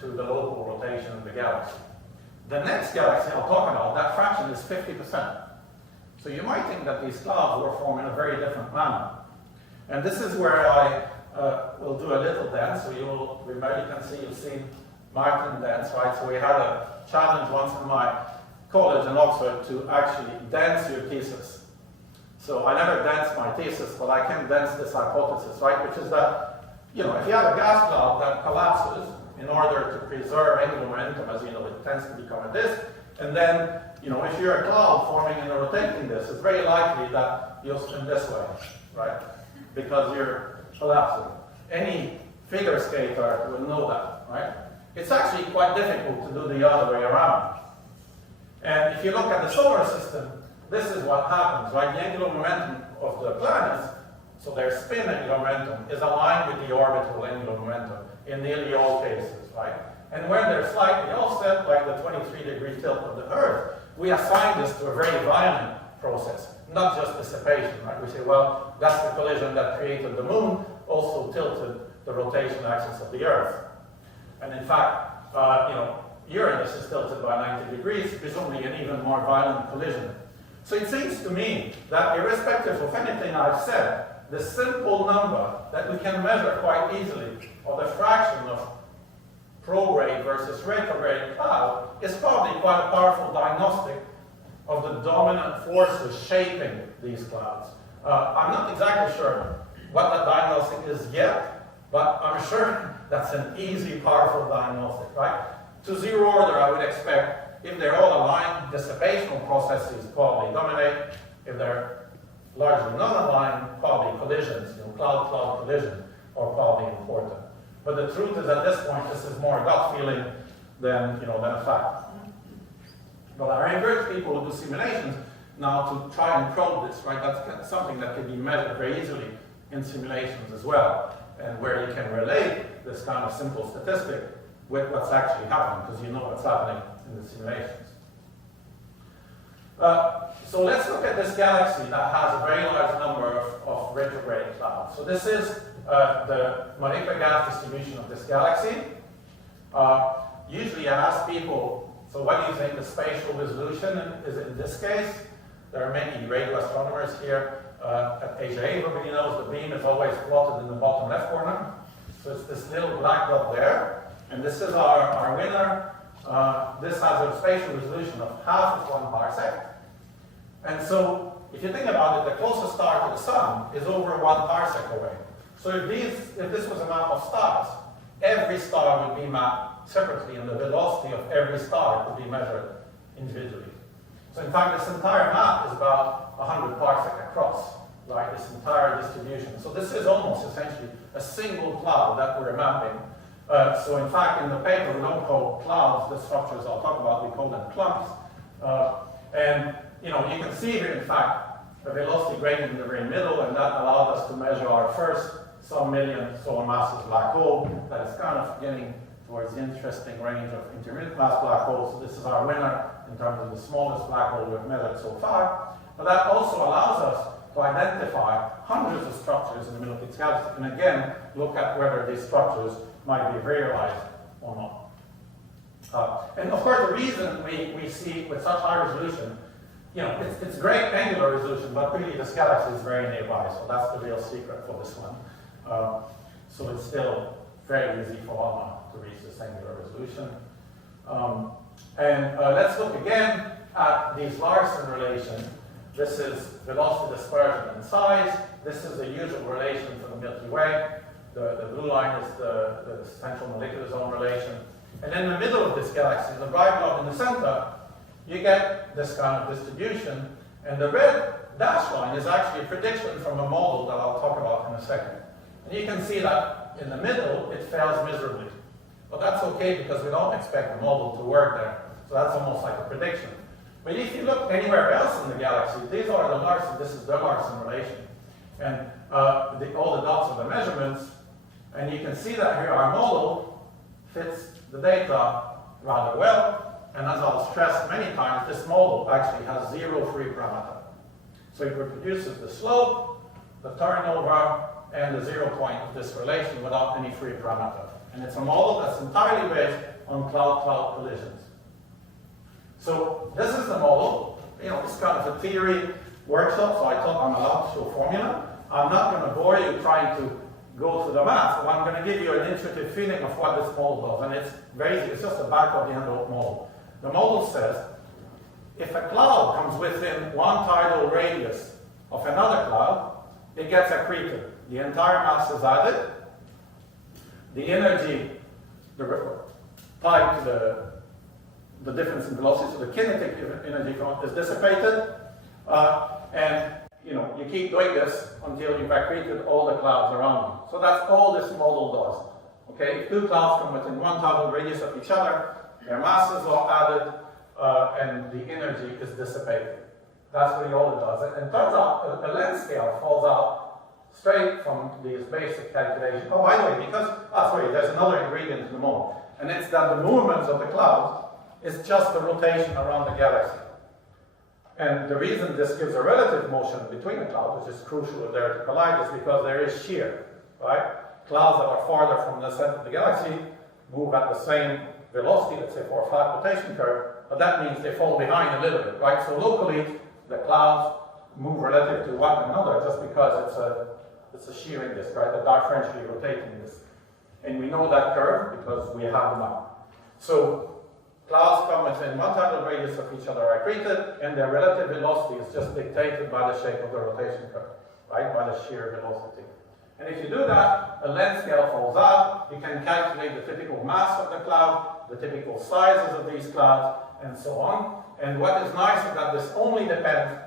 to the local rotation of the galaxy. The next galaxy I'll talk about, that fraction is 50%. So you might think that these clouds were formed in a very different manner. And this is where I will do a little dance. So everybody can see, you've seen Martin dance, right? So we had a challenge once in my college in Oxford to actually dance your thesis. So I never danced my thesis, but I can dance this hypothesis, right? Which is that, if you have a gas cloud that collapses in order to preserve angular momentum, as you know, it tends to become a disk. And then, if you're a cloud forming in a rotating disk, it's very likely that you'll spin this way, right? Because you're collapsing. Any figure skater will know that, right? It's actually quite difficult to do the other way around. And if you look at the solar system, this is what happens, right? The angular momentum of the planets, so their spin angular momentum, is aligned with the orbital angular momentum in nearly all cases, right? And when they're slightly offset, like the 23-degree tilt of the Earth, we assign this to a very violent process, not just dissipation, right? We say, well, that's the collision that created the Moon, also tilted the rotation axis of the Earth. And in fact, Uranus is tilted by 90 degrees, presumably an even more violent collision. So it seems to me that irrespective of anything I've said, the simple number that we can measure quite easily of the fraction of prograde versus retrograde cloud is probably quite a powerful diagnostic of the dominant forces shaping these clouds. I'm not exactly sure what that diagnostic is yet, but I'm sure that's an easy, powerful diagnostic, right? To zero order, I would expect, if they're all aligned, dissipational processes probably dominate. If they're largely non-aligned, probably collisions, cloud-cloud collision, are probably important. But the truth is, at this point, this is more gut feeling than a fact. But I encourage people who do simulations now to try and probe this, right? That's something that can be measured very easily in simulations as well, and where you can relate this kind of simple statistic with what's actually happening, because you know what's happening in the simulations. So let's look at this galaxy that has a very large number of retrograde clouds. So this is the molecular gas distribution of this galaxy. Usually I ask people, so what do you think the spatial resolution is in this case? There are many radio astronomers here at ASIAA. Everybody knows the beam is always plotted in the bottom left corner. So it's this little black dot there. And this is our winner. This has a spatial resolution of half of 1 parsec. And so, if you think about it, the closest star to the sun is over 1 parsec away. So if this was a map of stars, every star would be mapped separately, and the velocity of every star could be measured individually. So in fact, this entire map is about 100 parsec across, right? This entire distribution. So this is almost essentially a single cloud that we're mapping. So in fact, in the paper, we don't call clouds the structures I'll talk about, we call them clumps. And you can see here, in fact, a velocity gradient in the very middle, and that allowed us to measure our first some million solar masses black hole that is kind of getting towards the interesting range of intermediate mass black holes. So this is our winner in terms of the smallest black hole we've measured so far. But that also allows us to identify hundreds of structures in the Milky Way galaxy, and again, look at whether these structures might be virialized or not. And of course, the reason we see with such high resolution, it's great angular resolution, but really this galaxy is very nearby, so that's the real secret for this one. So it's still very easy for one to reach this angular resolution. Let's look again at these Larson relation. This is velocity dispersion and size. This is the usual relation for the Milky Way. The blue line is the central molecular zone relation. And in the middle of this galaxy, the bright blob in the center, you get this kind of distribution. And the red dashed line is actually a prediction from a model that I'll talk about in a second. And you can see that in the middle, it fails miserably. But that's okay, because we don't expect the model to work there. So that's almost like a prediction. But if you look anywhere else in the galaxy, these are the Larson, this is the Larson relation. And all the dots are the measurements. And you can see that here our model fits the data rather well. And as I'll stress many times, this model actually has 0 free parameter. So it reproduces the slope, the turnover, and the 0 point of this relation without any free parameter. And it's a model that's entirely based on cloud-cloud collisions. So this is the model. It's kind of a theory workshop, so I thought I'm allowed to show formula. I'm not going to bore you trying to go through the math, so I'm going to give you an intuitive feeling of what this model does. And it's very easy. It's just a back of the envelope model. The model says, if a cloud comes within one tidal radius of another cloud, it gets accreted. The entire mass is added. The energy tied to the difference in velocity, so the kinetic energy is dissipated. And you keep doing this until you've accreted all the clouds around you. So that's all this model does. Okay, if two clouds come within one tidal radius of each other, their masses are added, and the energy is dissipated. That's really all it does. And it turns out a length scale falls out straight from these basic calculations. Oh, by the way, there's another ingredient in the model, and it's that the movements of the clouds is just the rotation around the galaxy. And the reason this gives a relative motion between the clouds, which is crucial if they're to collide, is because there is shear, right? Clouds that are farther from the center of the galaxy move at the same velocity, let's say for a flat rotation curve, but that means they fall behind a little bit, right? So locally, the clouds move relative to one another just because it's a shearing disk, right? A differentially rotating disk. And we know that curve because we have them out. So clouds come within one tidal radius of each other are accreted, and their relative velocity is just dictated by the shape of the rotation curve, right? By the shear velocity. And if you do that, a length scale falls out. You can calculate the typical mass of the cloud, the typical sizes of these clouds, and so on. And what is nice is that this only depends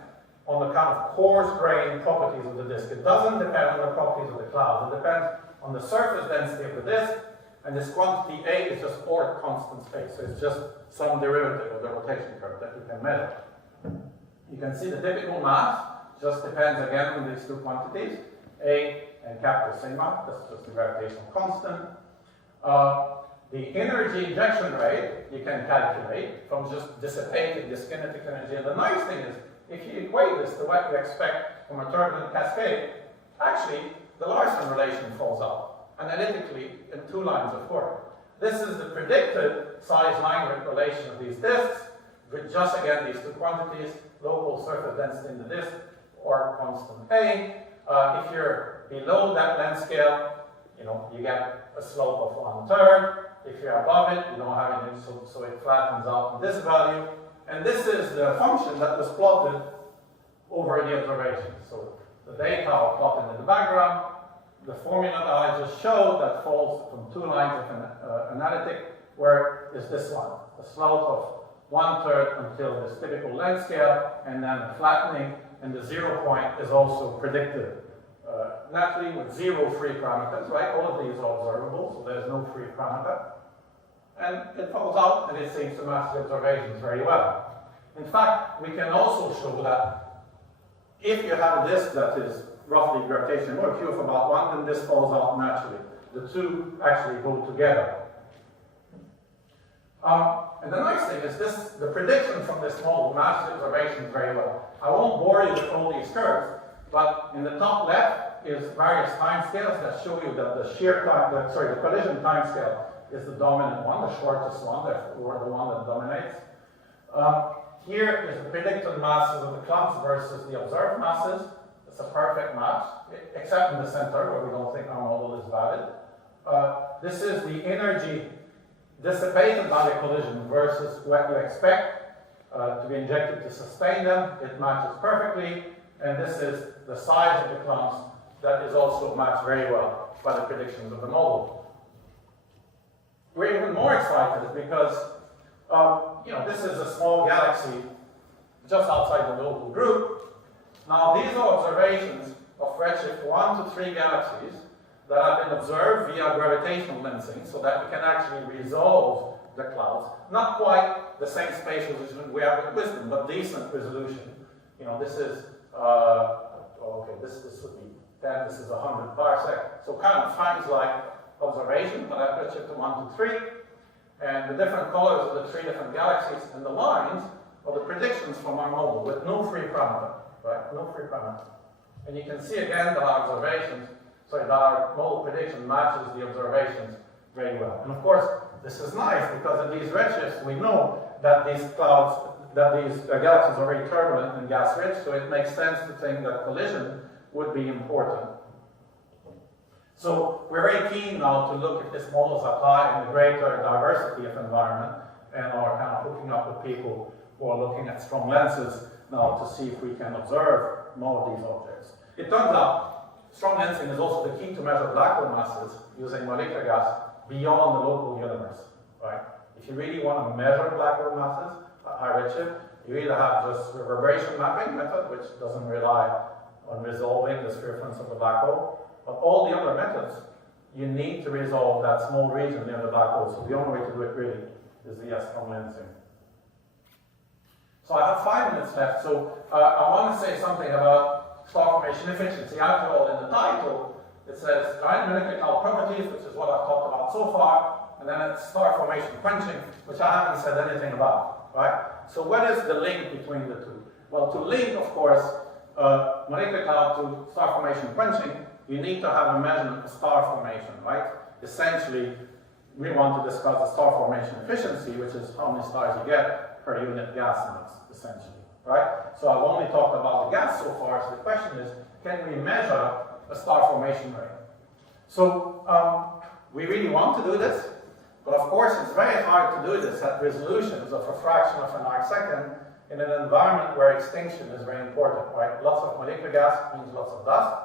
on the kind of coarse-grained properties of the disk. It doesn't depend on the properties of the cloud. It depends on the surface density of the disk, and this quantity A is just Orr constant space. So it's just some derivative of the rotation curve that you can measure. You can see the typical mass just depends again on these two quantities, A and capital sigma. That's just the gravitational constant. The energy injection rate you can calculate from just dissipating this kinetic energy. And the nice thing is, if you equate this to what you expect from a turbulent cascade, actually the Larson relation falls out analytically in two lines of work. This is the predicted size line relation of these disks with just again these two quantities, local surface density in the disk or constant A. If you're below that length scale, you get a slope of 1/3. If you're above it, you don't have any, so it flattens out to this value. And this is the function that was plotted over the observations. So the data are plotted in the background. The formula that I just showed that falls from two lines of an analytic, where is this one? The slope of 1/3 until this typical length scale, and then a flattening, and the 0 point is also predicted naturally with 0 free parameters, right? All of these are observable, so there's no free parameter. And it falls out, and it seems to match the observations very well. In fact, we can also show that if you have a disk that is roughly gravitational or Q of about 1, then this falls out naturally. The two actually go together. And the nice thing is the prediction from this model matches observations very well. I won't bore you with all these curves, but in the top left is various time scales that show you that the collision time scale is the dominant one, the shortest one, therefore the one that dominates. Here is the predicted masses of the clumps versus the observed masses. It's a perfect match, except in the center where we don't think our model is valid. This is the energy dissipated by the collision versus what you expect to be injected to sustain them. It matches perfectly. And this is the size of the clumps that is also matched very well by the predictions of the model. We're even more excited because this is a small galaxy just outside the local group. Now these are observations of redshift 1 to 3 galaxies that have been observed via gravitational lensing so that we can actually resolve the clouds. Not quite the same spatial resolution we have with Wisdom, but decent resolution. This is, this would be 10, this is 100 parsec. So kind of Franks-like observation, but at redshift 1 to 3. And the different colors of the 3 different galaxies and the lines are the predictions from our model with no free parameter, right? No free parameter. And you can see again that our observations So that our model prediction matches the observations very well. And of course, this is nice because at these redshifts, we know that these clouds, that these galaxies are very turbulent and gas-rich, so it makes sense to think that collision would be important. So we're very keen now to look at this models apply in the greater diversity of environment and are kind of hooking up with people who are looking at strong lenses now to see if we can observe more of these objects. It turns out strong lensing is also the key to measure black hole masses using molecular gas beyond the local universe, right? If you really want to measure black hole masses at high redshift, you either have just reverberation mapping method, which doesn't rely on resolving the circumference of the black hole, but all the other methods, you need to resolve that small region near the black hole. So the only way to do it really is via strong lensing. So I have 5 minutes left, so I want to say something about star formation efficiency. After all, in the title, it says dynamical properties, which is what I've talked about so far, and then it's star formation quenching, which I haven't said anything about, right? So what is the link between the two? Well, to link, of course, molecular cloud to star formation quenching, you need to have a measurement of star formation, right? Essentially, we want to discuss the star formation efficiency, which is how many stars you get per unit gas mass, essentially, right? So I've only talked about the gas so far, so the question is, can we measure a star formation rate? So we really want to do this, but of course it's very hard to do this at resolutions of a fraction of an arcsecond in an environment where extinction is very important, right? Lots of molecular gas means lots of dust,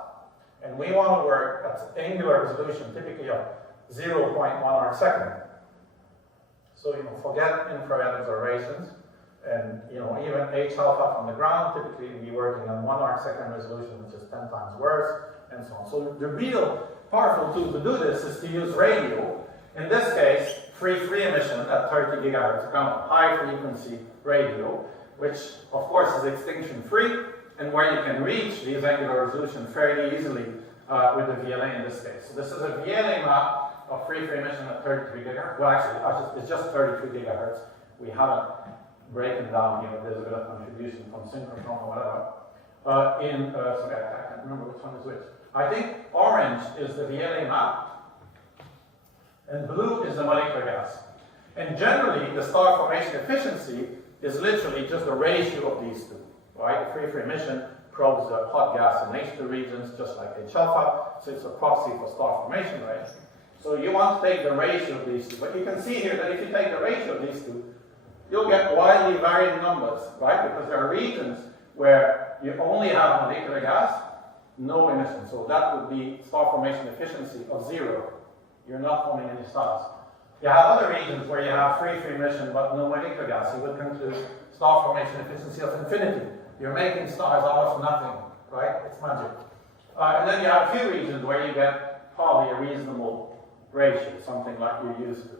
and we want to work at angular resolution, typically of 0.1 arcsecond. So, forget infrared observations, and, even H alpha from the ground, typically we working on 1 arcsecond resolution, which is 10 times worse, and so on. So the real powerful tool to do this is to use radio. In this case, free emission at 30 gigahertz, kind of high frequency radio, which of course is extinction free, and where you can reach these angular resolution fairly easily with the VLA in this case. So this is a VLA map of free emission at 33 gigahertz. Well, actually, it's just 33 gigahertz. We haven't breaking down, there's a bit of contribution from synchrotron or whatever. Sorry, I can't remember which one is which. I think orange is the VLA map, and blue is the molecular gas. And generally, the star formation efficiency is literally just the ratio of these two, right? The free emission probes the hot gas in H2 regions, just like H alpha, so it's a proxy for star formation rate. So you want to take the ratio of these two, but you can see here that if you take the ratio of these two, you'll get widely varying numbers, right? Because there are regions where you only have molecular gas, no emission. So that would be star formation efficiency of 0. You're not forming any stars. You have other regions where you have free emission but no molecular gas. You would conclude star formation efficiency of infinity. You're making stars out of nothing, right? It's magic. And then you have a few regions where you get probably a reasonable ratio, something like you're used to.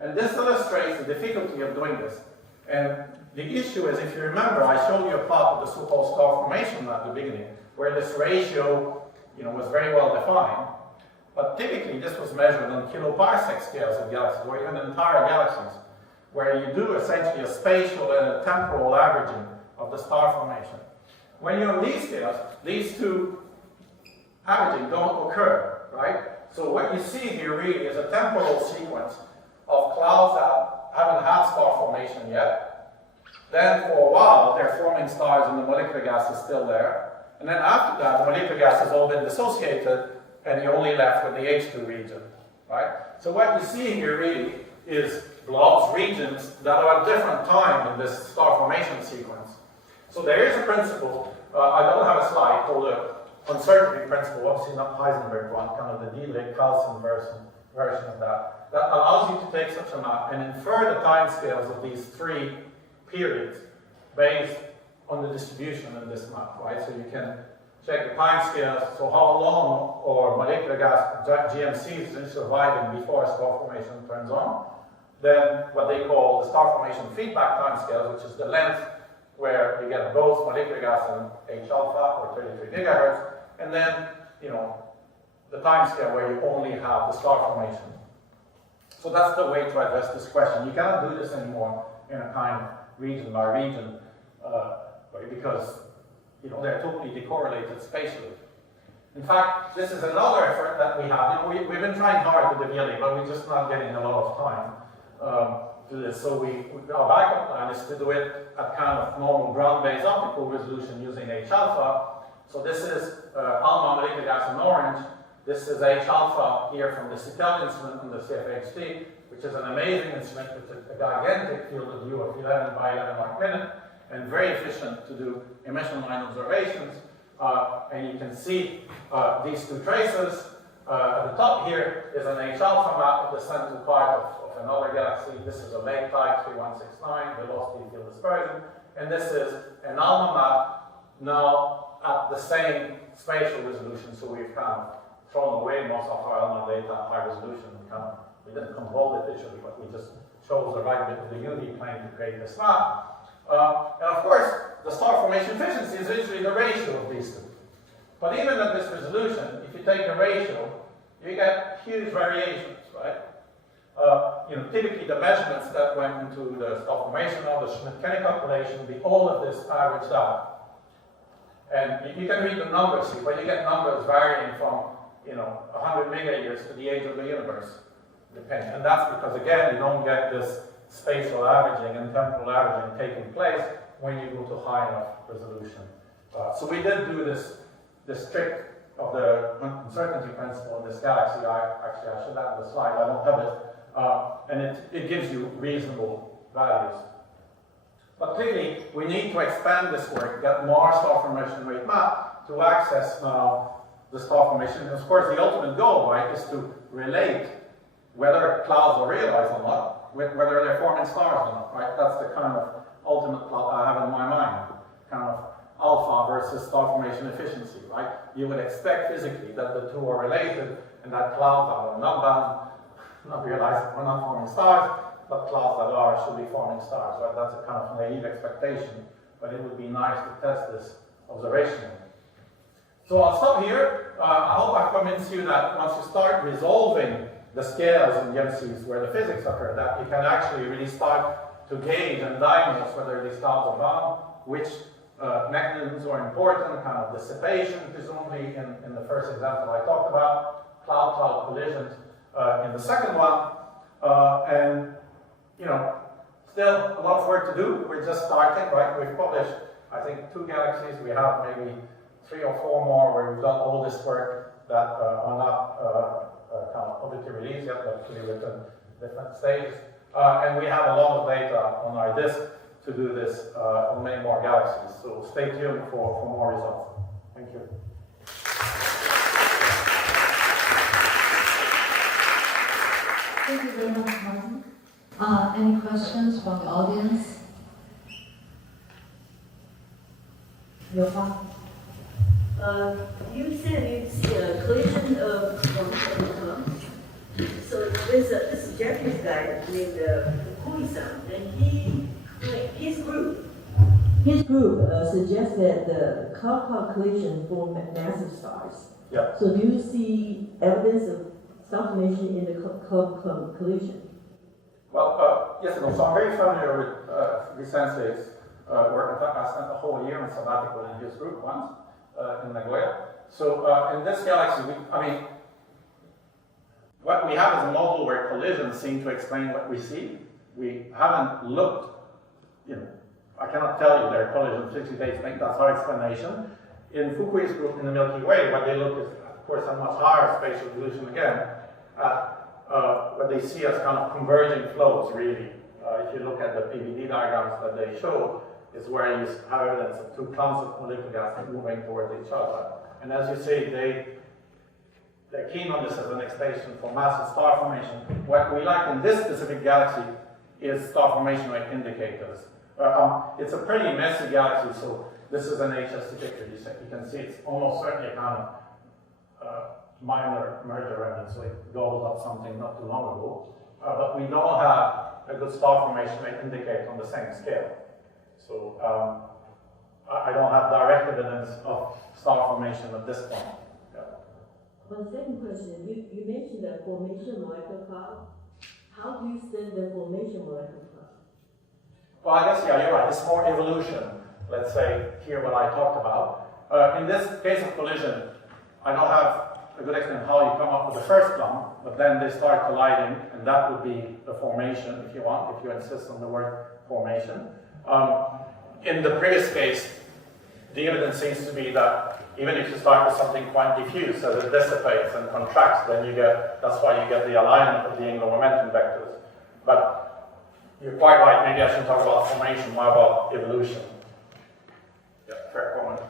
And this illustrates the difficulty of doing this. And the issue is, if you remember, I showed you a plot of the so-called star formation at the beginning, where this ratio, was very well defined. But typically, this was measured on kiloparsec scales of galaxies, or even entire galaxies, where you do essentially a spatial and a temporal averaging of the star formation. When you're on these scales, these two averaging don't occur, right? So what you see here really is a temporal sequence of clouds that haven't had star formation yet. Then for a while, they're forming stars and the molecular gas is still there. And then after that, the molecular gas has all been dissociated and you're only left with the H2 region, right? So what you see here really is blobs, regions that are at different time in this star formation sequence. So there is a principle, I don't have a slide, called the uncertainty principle, obviously not Heisenberg one, kind of the Dirac-Calcin version of that allows you to take such a map and infer the timescales of these 3 periods based on the distribution in this map, right? So you can check the timescales, so how long or molecular gas GMCs is surviving before star formation turns on. Then what they call the star formation feedback timescales, which is the length where you get both molecular gas and H alpha or 33 gigahertz, and then the timescale where you only have the star formation. So that's the way to address this question. You cannot do this anymore in a kind of region by region way because they're totally decorrelated spatially. In fact, this is another effort that we have. You know, we've been trying hard with the virial, but we're just not getting a lot of time to do this. So our backup plan is to do it at kind of normal ground-based optical resolution using H-alpha. So this is alpha molecular gas in orange. This is H-alpha here from the CTEL instrument from the CFHD, which is an amazing instrument with a gigantic field of view of 11 by 11 arc minute, and very efficient to do emission line observations. And you can see these two traces. At the top here is an H-alpha map of the central part of another galaxy. This is a lake type 3169, velocity field dispersion. And this is an ALMA map now at the same spatial resolution. So we've kind of thrown away most of our ALMA data at high resolution. We didn't control it visually, but we just chose the right bit of the UV plane to create this map. And of course, the star formation efficiency is usually the ratio of these two. But even at this resolution, if you take the ratio, you get huge variations, right? You know, typically the measurements that went into the star formation or the Schmidt-Kenny calculation, all of this averaged out. And you can read the numbers here, but you get numbers varying from, you know, 100 megayears to the age of the universe. And that's because, again, you don't get this spatial averaging and temporal averaging taking place when you go to high enough resolution. So we did do this trick of the uncertainty principle in this galaxy. Actually, I should have the slide. I don't have it. And it gives you reasonable values. But clearly, we need to expand this work, get more star formation rate map to access now the star formation. And of course, the ultimate goal, right, is to relate whether clouds are realized or not, whether they're forming stars or not, right? That's the kind of ultimate plot I have in my mind, kind of alpha versus star formation efficiency, right? You would expect physically that the two are related and that clouds that are not bound, not realized, are not forming stars, but clouds that are should be forming stars, right? That's a kind of naive expectation, but it would be nice to test this observationally. So I'll stop here. I hope I've convinced you that once you start resolving the scales in the MCs where the physics occur, that you can actually really start to gauge and diagnose whether these clouds are bound, which mechanisms are important, kind of dissipation, presumably in the first example I talked about, cloud-cloud collisions in the second one, and you know, still a lot of work to do. We're just starting, right? We've published, I think, 2 galaxies. We have maybe 3 or 4 more where we've done all this work that are not kind of publicly released yet, but actually written different stages. And we have a lot of data on our disk to do this on many more galaxies. So stay tuned for more results. Thank you. Thank you very much, Martin. Any questions from the audience? Johan? You said you see a collision of quantum. So there's this Japanese guy named Fukui-san, and his group suggests that the cloud collision form massive stars. Yeah. So do you see evidence of star formation in the cloud collision? Well, yes, and so I'm very familiar with Sensei's work. In fact, I spent a whole year on sabbatical in his group once in Nagoya. So in this galaxy, what we have is a model where collisions seem to explain what we see. We haven't looked, I cannot tell you there are collisions 60 days late, that's our explanation. In Fukui's group in the Milky Way, what they look is, of course, a much higher spatial resolution again, at what they see as kind of converging flows, really. If you look at the PVD diagrams that they showed, is where you have evidence of 2 clumps of molecular gas moving towards each other. And as you see, they're keen on this as an explanation for massive star formation. What we like in this specific galaxy is star formation rate indicators. It's a pretty messy galaxy, so this is an HST picture. You can see it's almost certainly a kind of minor merger remnant, so it goes up something not too long ago. But we don't have a good star formation rate indicator on the same scale. So I don't have direct evidence of star formation at this point. Well, the second question, you mentioned the formation molecular cloud. How do you study the formation molecular cloud? Well, I guess, yeah, you're right. It's more evolution, let's say, here what I talked about. In this case of collision, I don't have a good explanation how you come up with the first one, but then they start colliding, and that would be the formation, if you want, if you insist on the word formation. In the previous case, the evidence seems to be that even if you start with something quite diffuse, as it dissipates and contracts, then you get, that's why you get the alignment of the angular momentum vectors. But you're quite right, maybe I shouldn't talk about formation, more about evolution. Yeah, fair comment.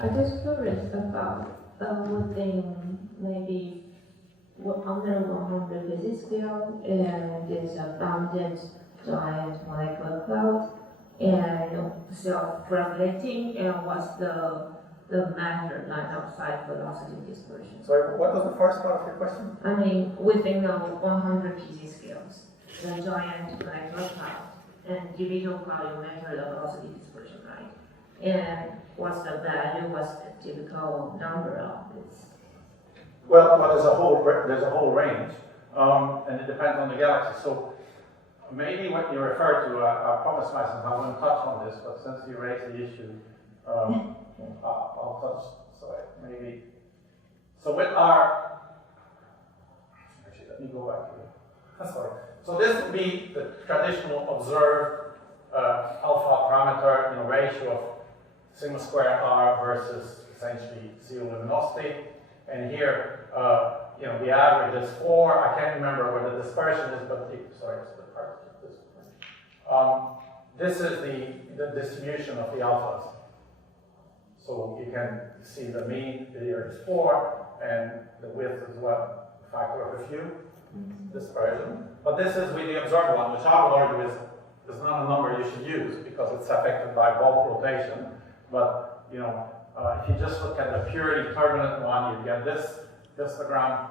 I'm just curious about within maybe under 100 physics scale, and there's abundant giant molecular cloud and self-gravitating, and what's the matter line of sight velocity dispersion? Sorry, what was the first part of your question? I mean, within the 100 physics scales, the giant molecular cloud and individual cloud, you measure the velocity dispersion, right? And what's the value, what's the typical number of this? Well, there's a whole range, and it depends on the galaxy. So maybe what you refer to, I promised myself I wouldn't touch on this, but since you raised the issue, I'll touch. Sorry, maybe. So with our, actually, let me go back here. Sorry. So this would be the traditional observed alpha parameter in a ratio of sigma squared r versus essentially zero luminosity. And here, the average is 4. I can't remember where the dispersion is, but sorry, it's the part of this. This is the distribution of the alphas. So you can see the mean here is 4, and the width is what? Factor of a few dispersion. But this is with the observed one, which I would argue is not a number you should use because it's affected by bulk rotation. But if you just look at the purely turbulent one, you get this histogram,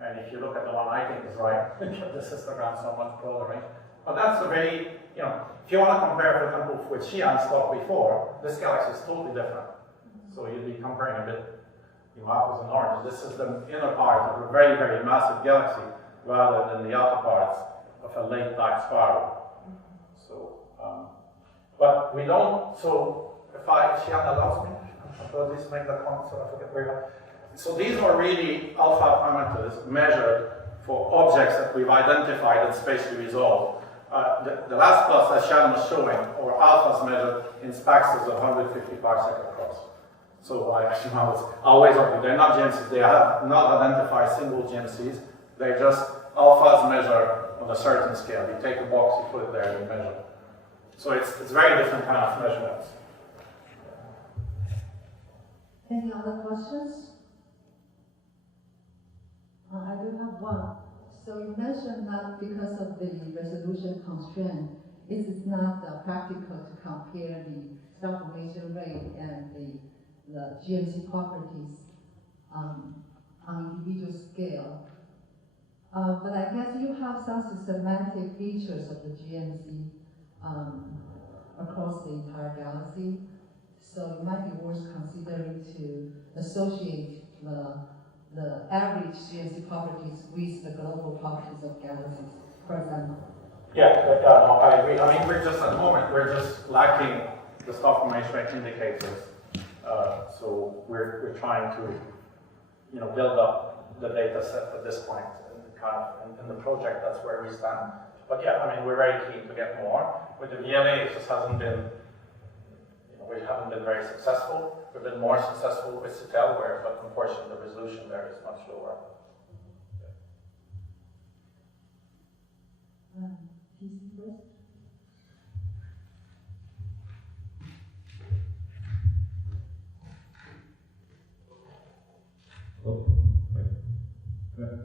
and if you look at the one I think is right, you get this histogram so much closer range. But that's a very, if you want to compare, for example, with Xi'an's talk before, this galaxy is totally different. So you'd be comparing a bit, apples and oranges. This is the inner part of a very, very massive galaxy, rather than the outer parts of a late dark spiral. So, but we don't, so if Xi'an allows me, apologies to make that comment, so I forget very well. So these are really alpha parameters measured for objects that we've identified and spatially resolved. The last class that Shannon was showing, or alphas measured in spaxes of 150 parsec across. So I always argue, they're not GMCs, they have not identified single GMCs, they're just alphas measured on a certain scale. You take a box, you put it there, you measure. So it's very different kind of measurements. Any other questions? I do have one. So you mentioned that because of the resolution constraint, it is not practical to compare the star formation rate and the GMC properties on individual scale. But I guess you have some systematic features of the GMC across the entire galaxy. So it might be worth considering to associate the average GMC properties with the global properties of galaxies, for example. Yeah, no, I agree. I mean, we're just at the moment, we're just lacking the star formation rate indicators. So we're trying to, build up the data set at this point. In the project, that's where we stand. But yeah, I mean, we're very keen to get more. With the VLA, it just hasn't been, we haven't been very successful. We've been more successful with CETEL, but unfortunately the resolution there is much lower.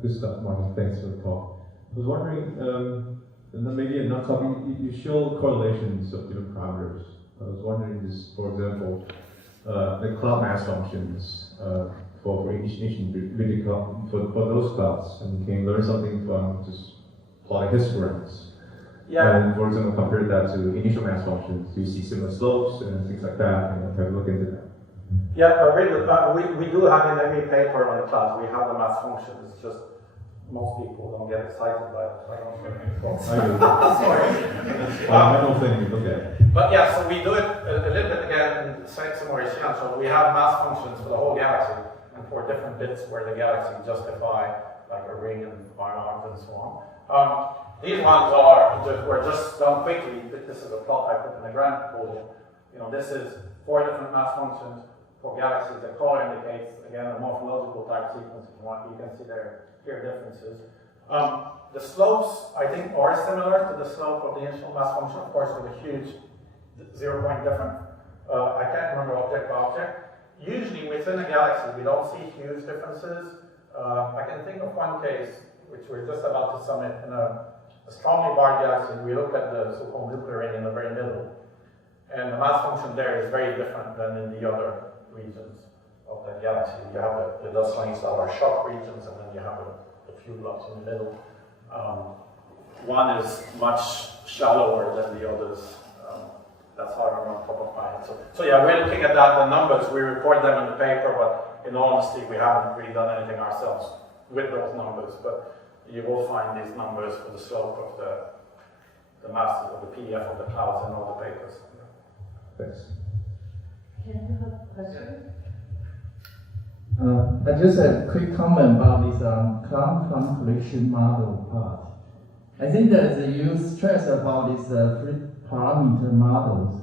Good stuff, Martin. Thanks for the talk. I was wondering, and then maybe not talking, you show correlations of different parameters. I was wondering, just for example, the cloud mass functions for initiation really for those clouds, and you can learn something from just plotting histograms. Yeah. And for example, compare that to initial mass functions. Do you see similar slopes and things like that? And have a look into that. Yeah, we do have in every paper on the class, we have the mass function. It's just most people don't get excited by it. I don't know. I do. Sorry. I don't think, okay. But yeah, so we do it a little bit again in simulation. So we have mass functions for the whole galaxy and for different bits where the galaxy justify, like a ring and arms and so on. These ones were just done quickly. This is a plot I put in the grant proposal. You know, this is 4 different mass functions for galaxies. The color indicates, again, the morphological type sequence. If you want, you can see there clear differences. The slopes, I think, are similar to the slope of the initial mass function, of course, with a huge 0 point difference. I can't remember object by object. Usually within a galaxy, we don't see huge differences. I can think of one case, which we're just about to submit in a strongly barred galaxy. We look at the so-called nuclear ring in the very middle, and the mass function there is very different than in the other regions of the galaxy. You have the dust lanes that are shock regions, and then you have a few blocks in the middle. One is much shallower than the others. That's how I remember on top of my head. So yeah, we're looking at that. The numbers, we report them in the paper, but in all honesty, we haven't really done anything ourselves with those numbers. But you will find these numbers for the slope of the masses of the PDF of the clouds in all the papers. Thanks. Can I have a question? Just a quick comment about this cloud collision model part. I think that you stress about this parameter models,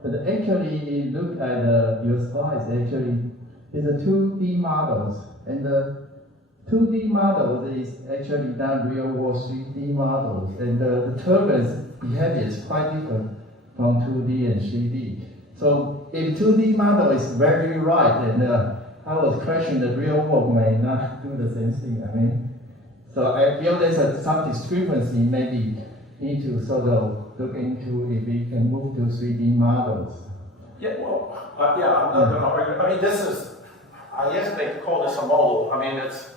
but actually look at your slides. Actually, it's a 2D models, and the 2D models is actually not real world 3D models, and the turbulence behavior is quite different from 2D and 3D. So if 2D model is very right, and I was questioning the real world may not do the same thing. I mean, so I feel there's some discrepancy. Maybe need to sort of look into if we can move to 3D models. Yeah, well, I'm not going to argue. I mean, this is, I hesitate to call this a model. I mean, it's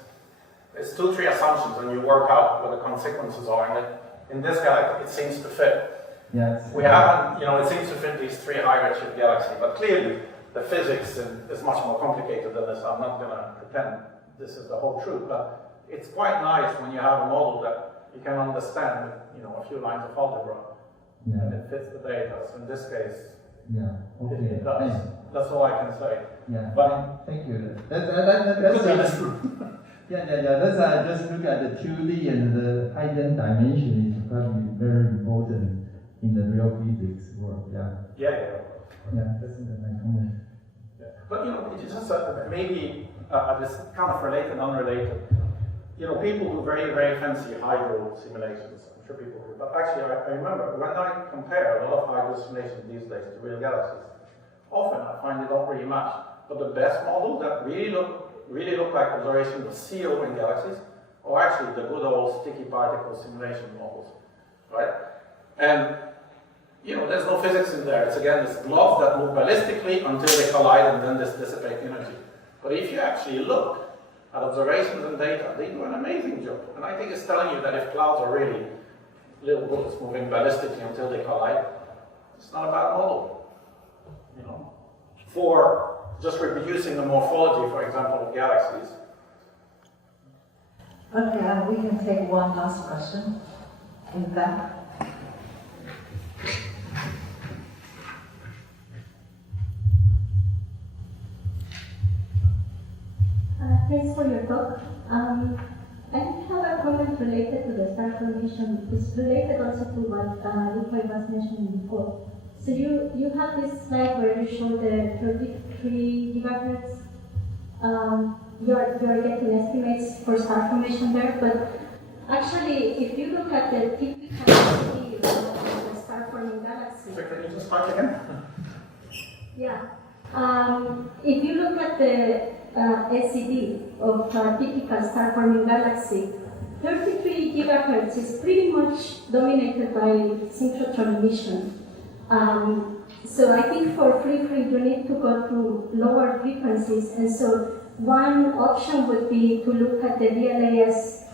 2-3 assumptions, and you work out what the consequences are. And in this galaxy, it seems to fit. Yes. We haven't, it seems to fit these 3 high-redshift galaxies, but clearly the physics is much more complicated than this. I'm not going to pretend this is the whole truth, but it's quite nice when you have a model that you can understand with, a few lines of algebra. Yeah. And it fits the data. So in this case, Yeah. Okay. it does. That's all I can say. Yeah. But thank you. that's That's Yeah. Let's just look at the 2D and the hidden dimension is probably very important in the real physics world. Yeah. Yeah. That's my comment. Yeah. But it's just maybe this kind of related, unrelated. People do very, very fancy hydro simulations. I'm sure people do. But actually, I remember when I compare a lot of hydro simulations these days to real galaxies, often I find they don't really match. But the best models that really look like observations of CO in galaxies are actually the good old sticky particle simulation models, right? And there's no physics in there. It's again this blobs that move ballistically until they collide and then this dissipate energy. But if you actually look at observations and data, they do an amazing job. And I think it's telling you that if clouds are really little bullets moving ballistically until they collide, it's not a bad model. For just reproducing the morphology, for example, of galaxies. Okay, we can take one last question. In that. Thanks for your talk. I have a comment related to the star formation. It's related also to what Nikolai was mentioning before. So you have this slide where you show the 33 gigahertz. You're getting estimates for star formation there, but actually, if you look at the typical speed of the star forming galaxy. So can you just start again? Yeah. If you look at the SED of a typical star-forming galaxy, 33 gigahertz is pretty much dominated by synchrotron emission. So I think for free you need to go to lower frequencies, and so one option would be to look at the DLAS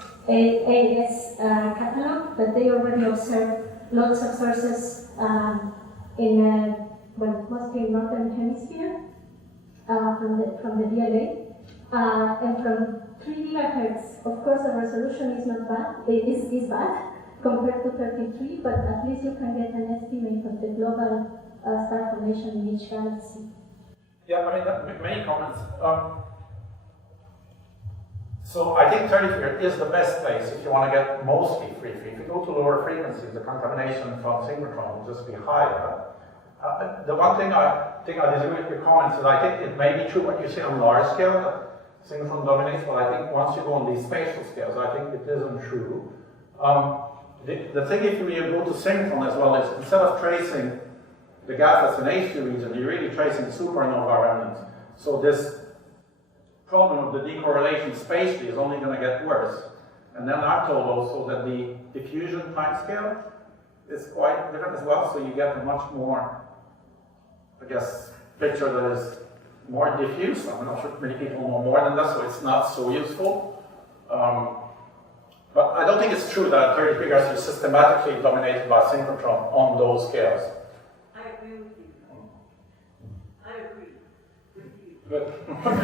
catalog that they already observe lots of sources mostly in northern hemisphere from the DLA, and from 3 gigahertz, of course the resolution is not bad, is bad compared to 33, but at least you can get an estimate of the global star formation in each galaxy. Yeah, I mean, many comments. So I think 33 is the best place if you want to get mostly free. If you go to lower frequencies, the contamination from synchrotron will just be higher. The one thing I disagree with your comments is I think it may be true what you say on large scale, that synchrotron dominates, but I think once you go on these spatial scales, I think it isn't true. The thing if you go to synchrotron as well is instead of tracing the gas that's in H2 region, you're really tracing supernova remnants. So this problem of the decorrelation spatially is only going to get worse. And then I'm told also that the diffusion timescale is quite different as well, so you get a much more, I guess, picture that is more diffuse. I'm not sure if many people know more than that, so it's not so useful. But I don't think it's true that 33 gigahertz is systematically dominated by synchrotron on those scales. I agree with you. I agree with you. But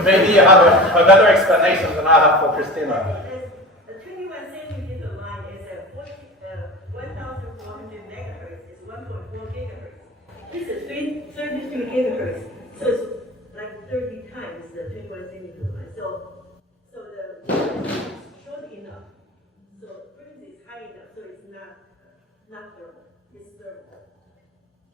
maybe you have a better explanation than I have for Christina. The 21 centimeter line is at 1,400 megahertz. It's 1.4 gigahertz. This is 33 gigahertz. So it's like 30 times the 21 centimeter line. So the is short enough. So frequency is high enough. So it's not thermal. It's thermal.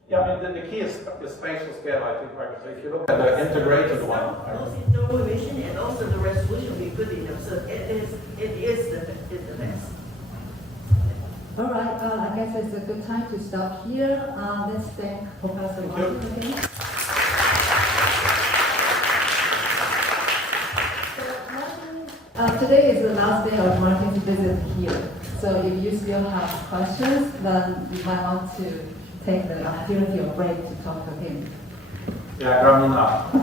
Yeah, I mean, the key is the spatial scale, I think, right? So if you look at the integrated one. Also thermal emission and also the resolution will be good enough. So it is the best. All right, I guess it's a good time to stop here. Let's thank Professor Martin again. So Martin, today is the last day of Martin's visit here. So if you still have questions, then you might want to take the opportunity of break to talk to him. Yeah, grown enough.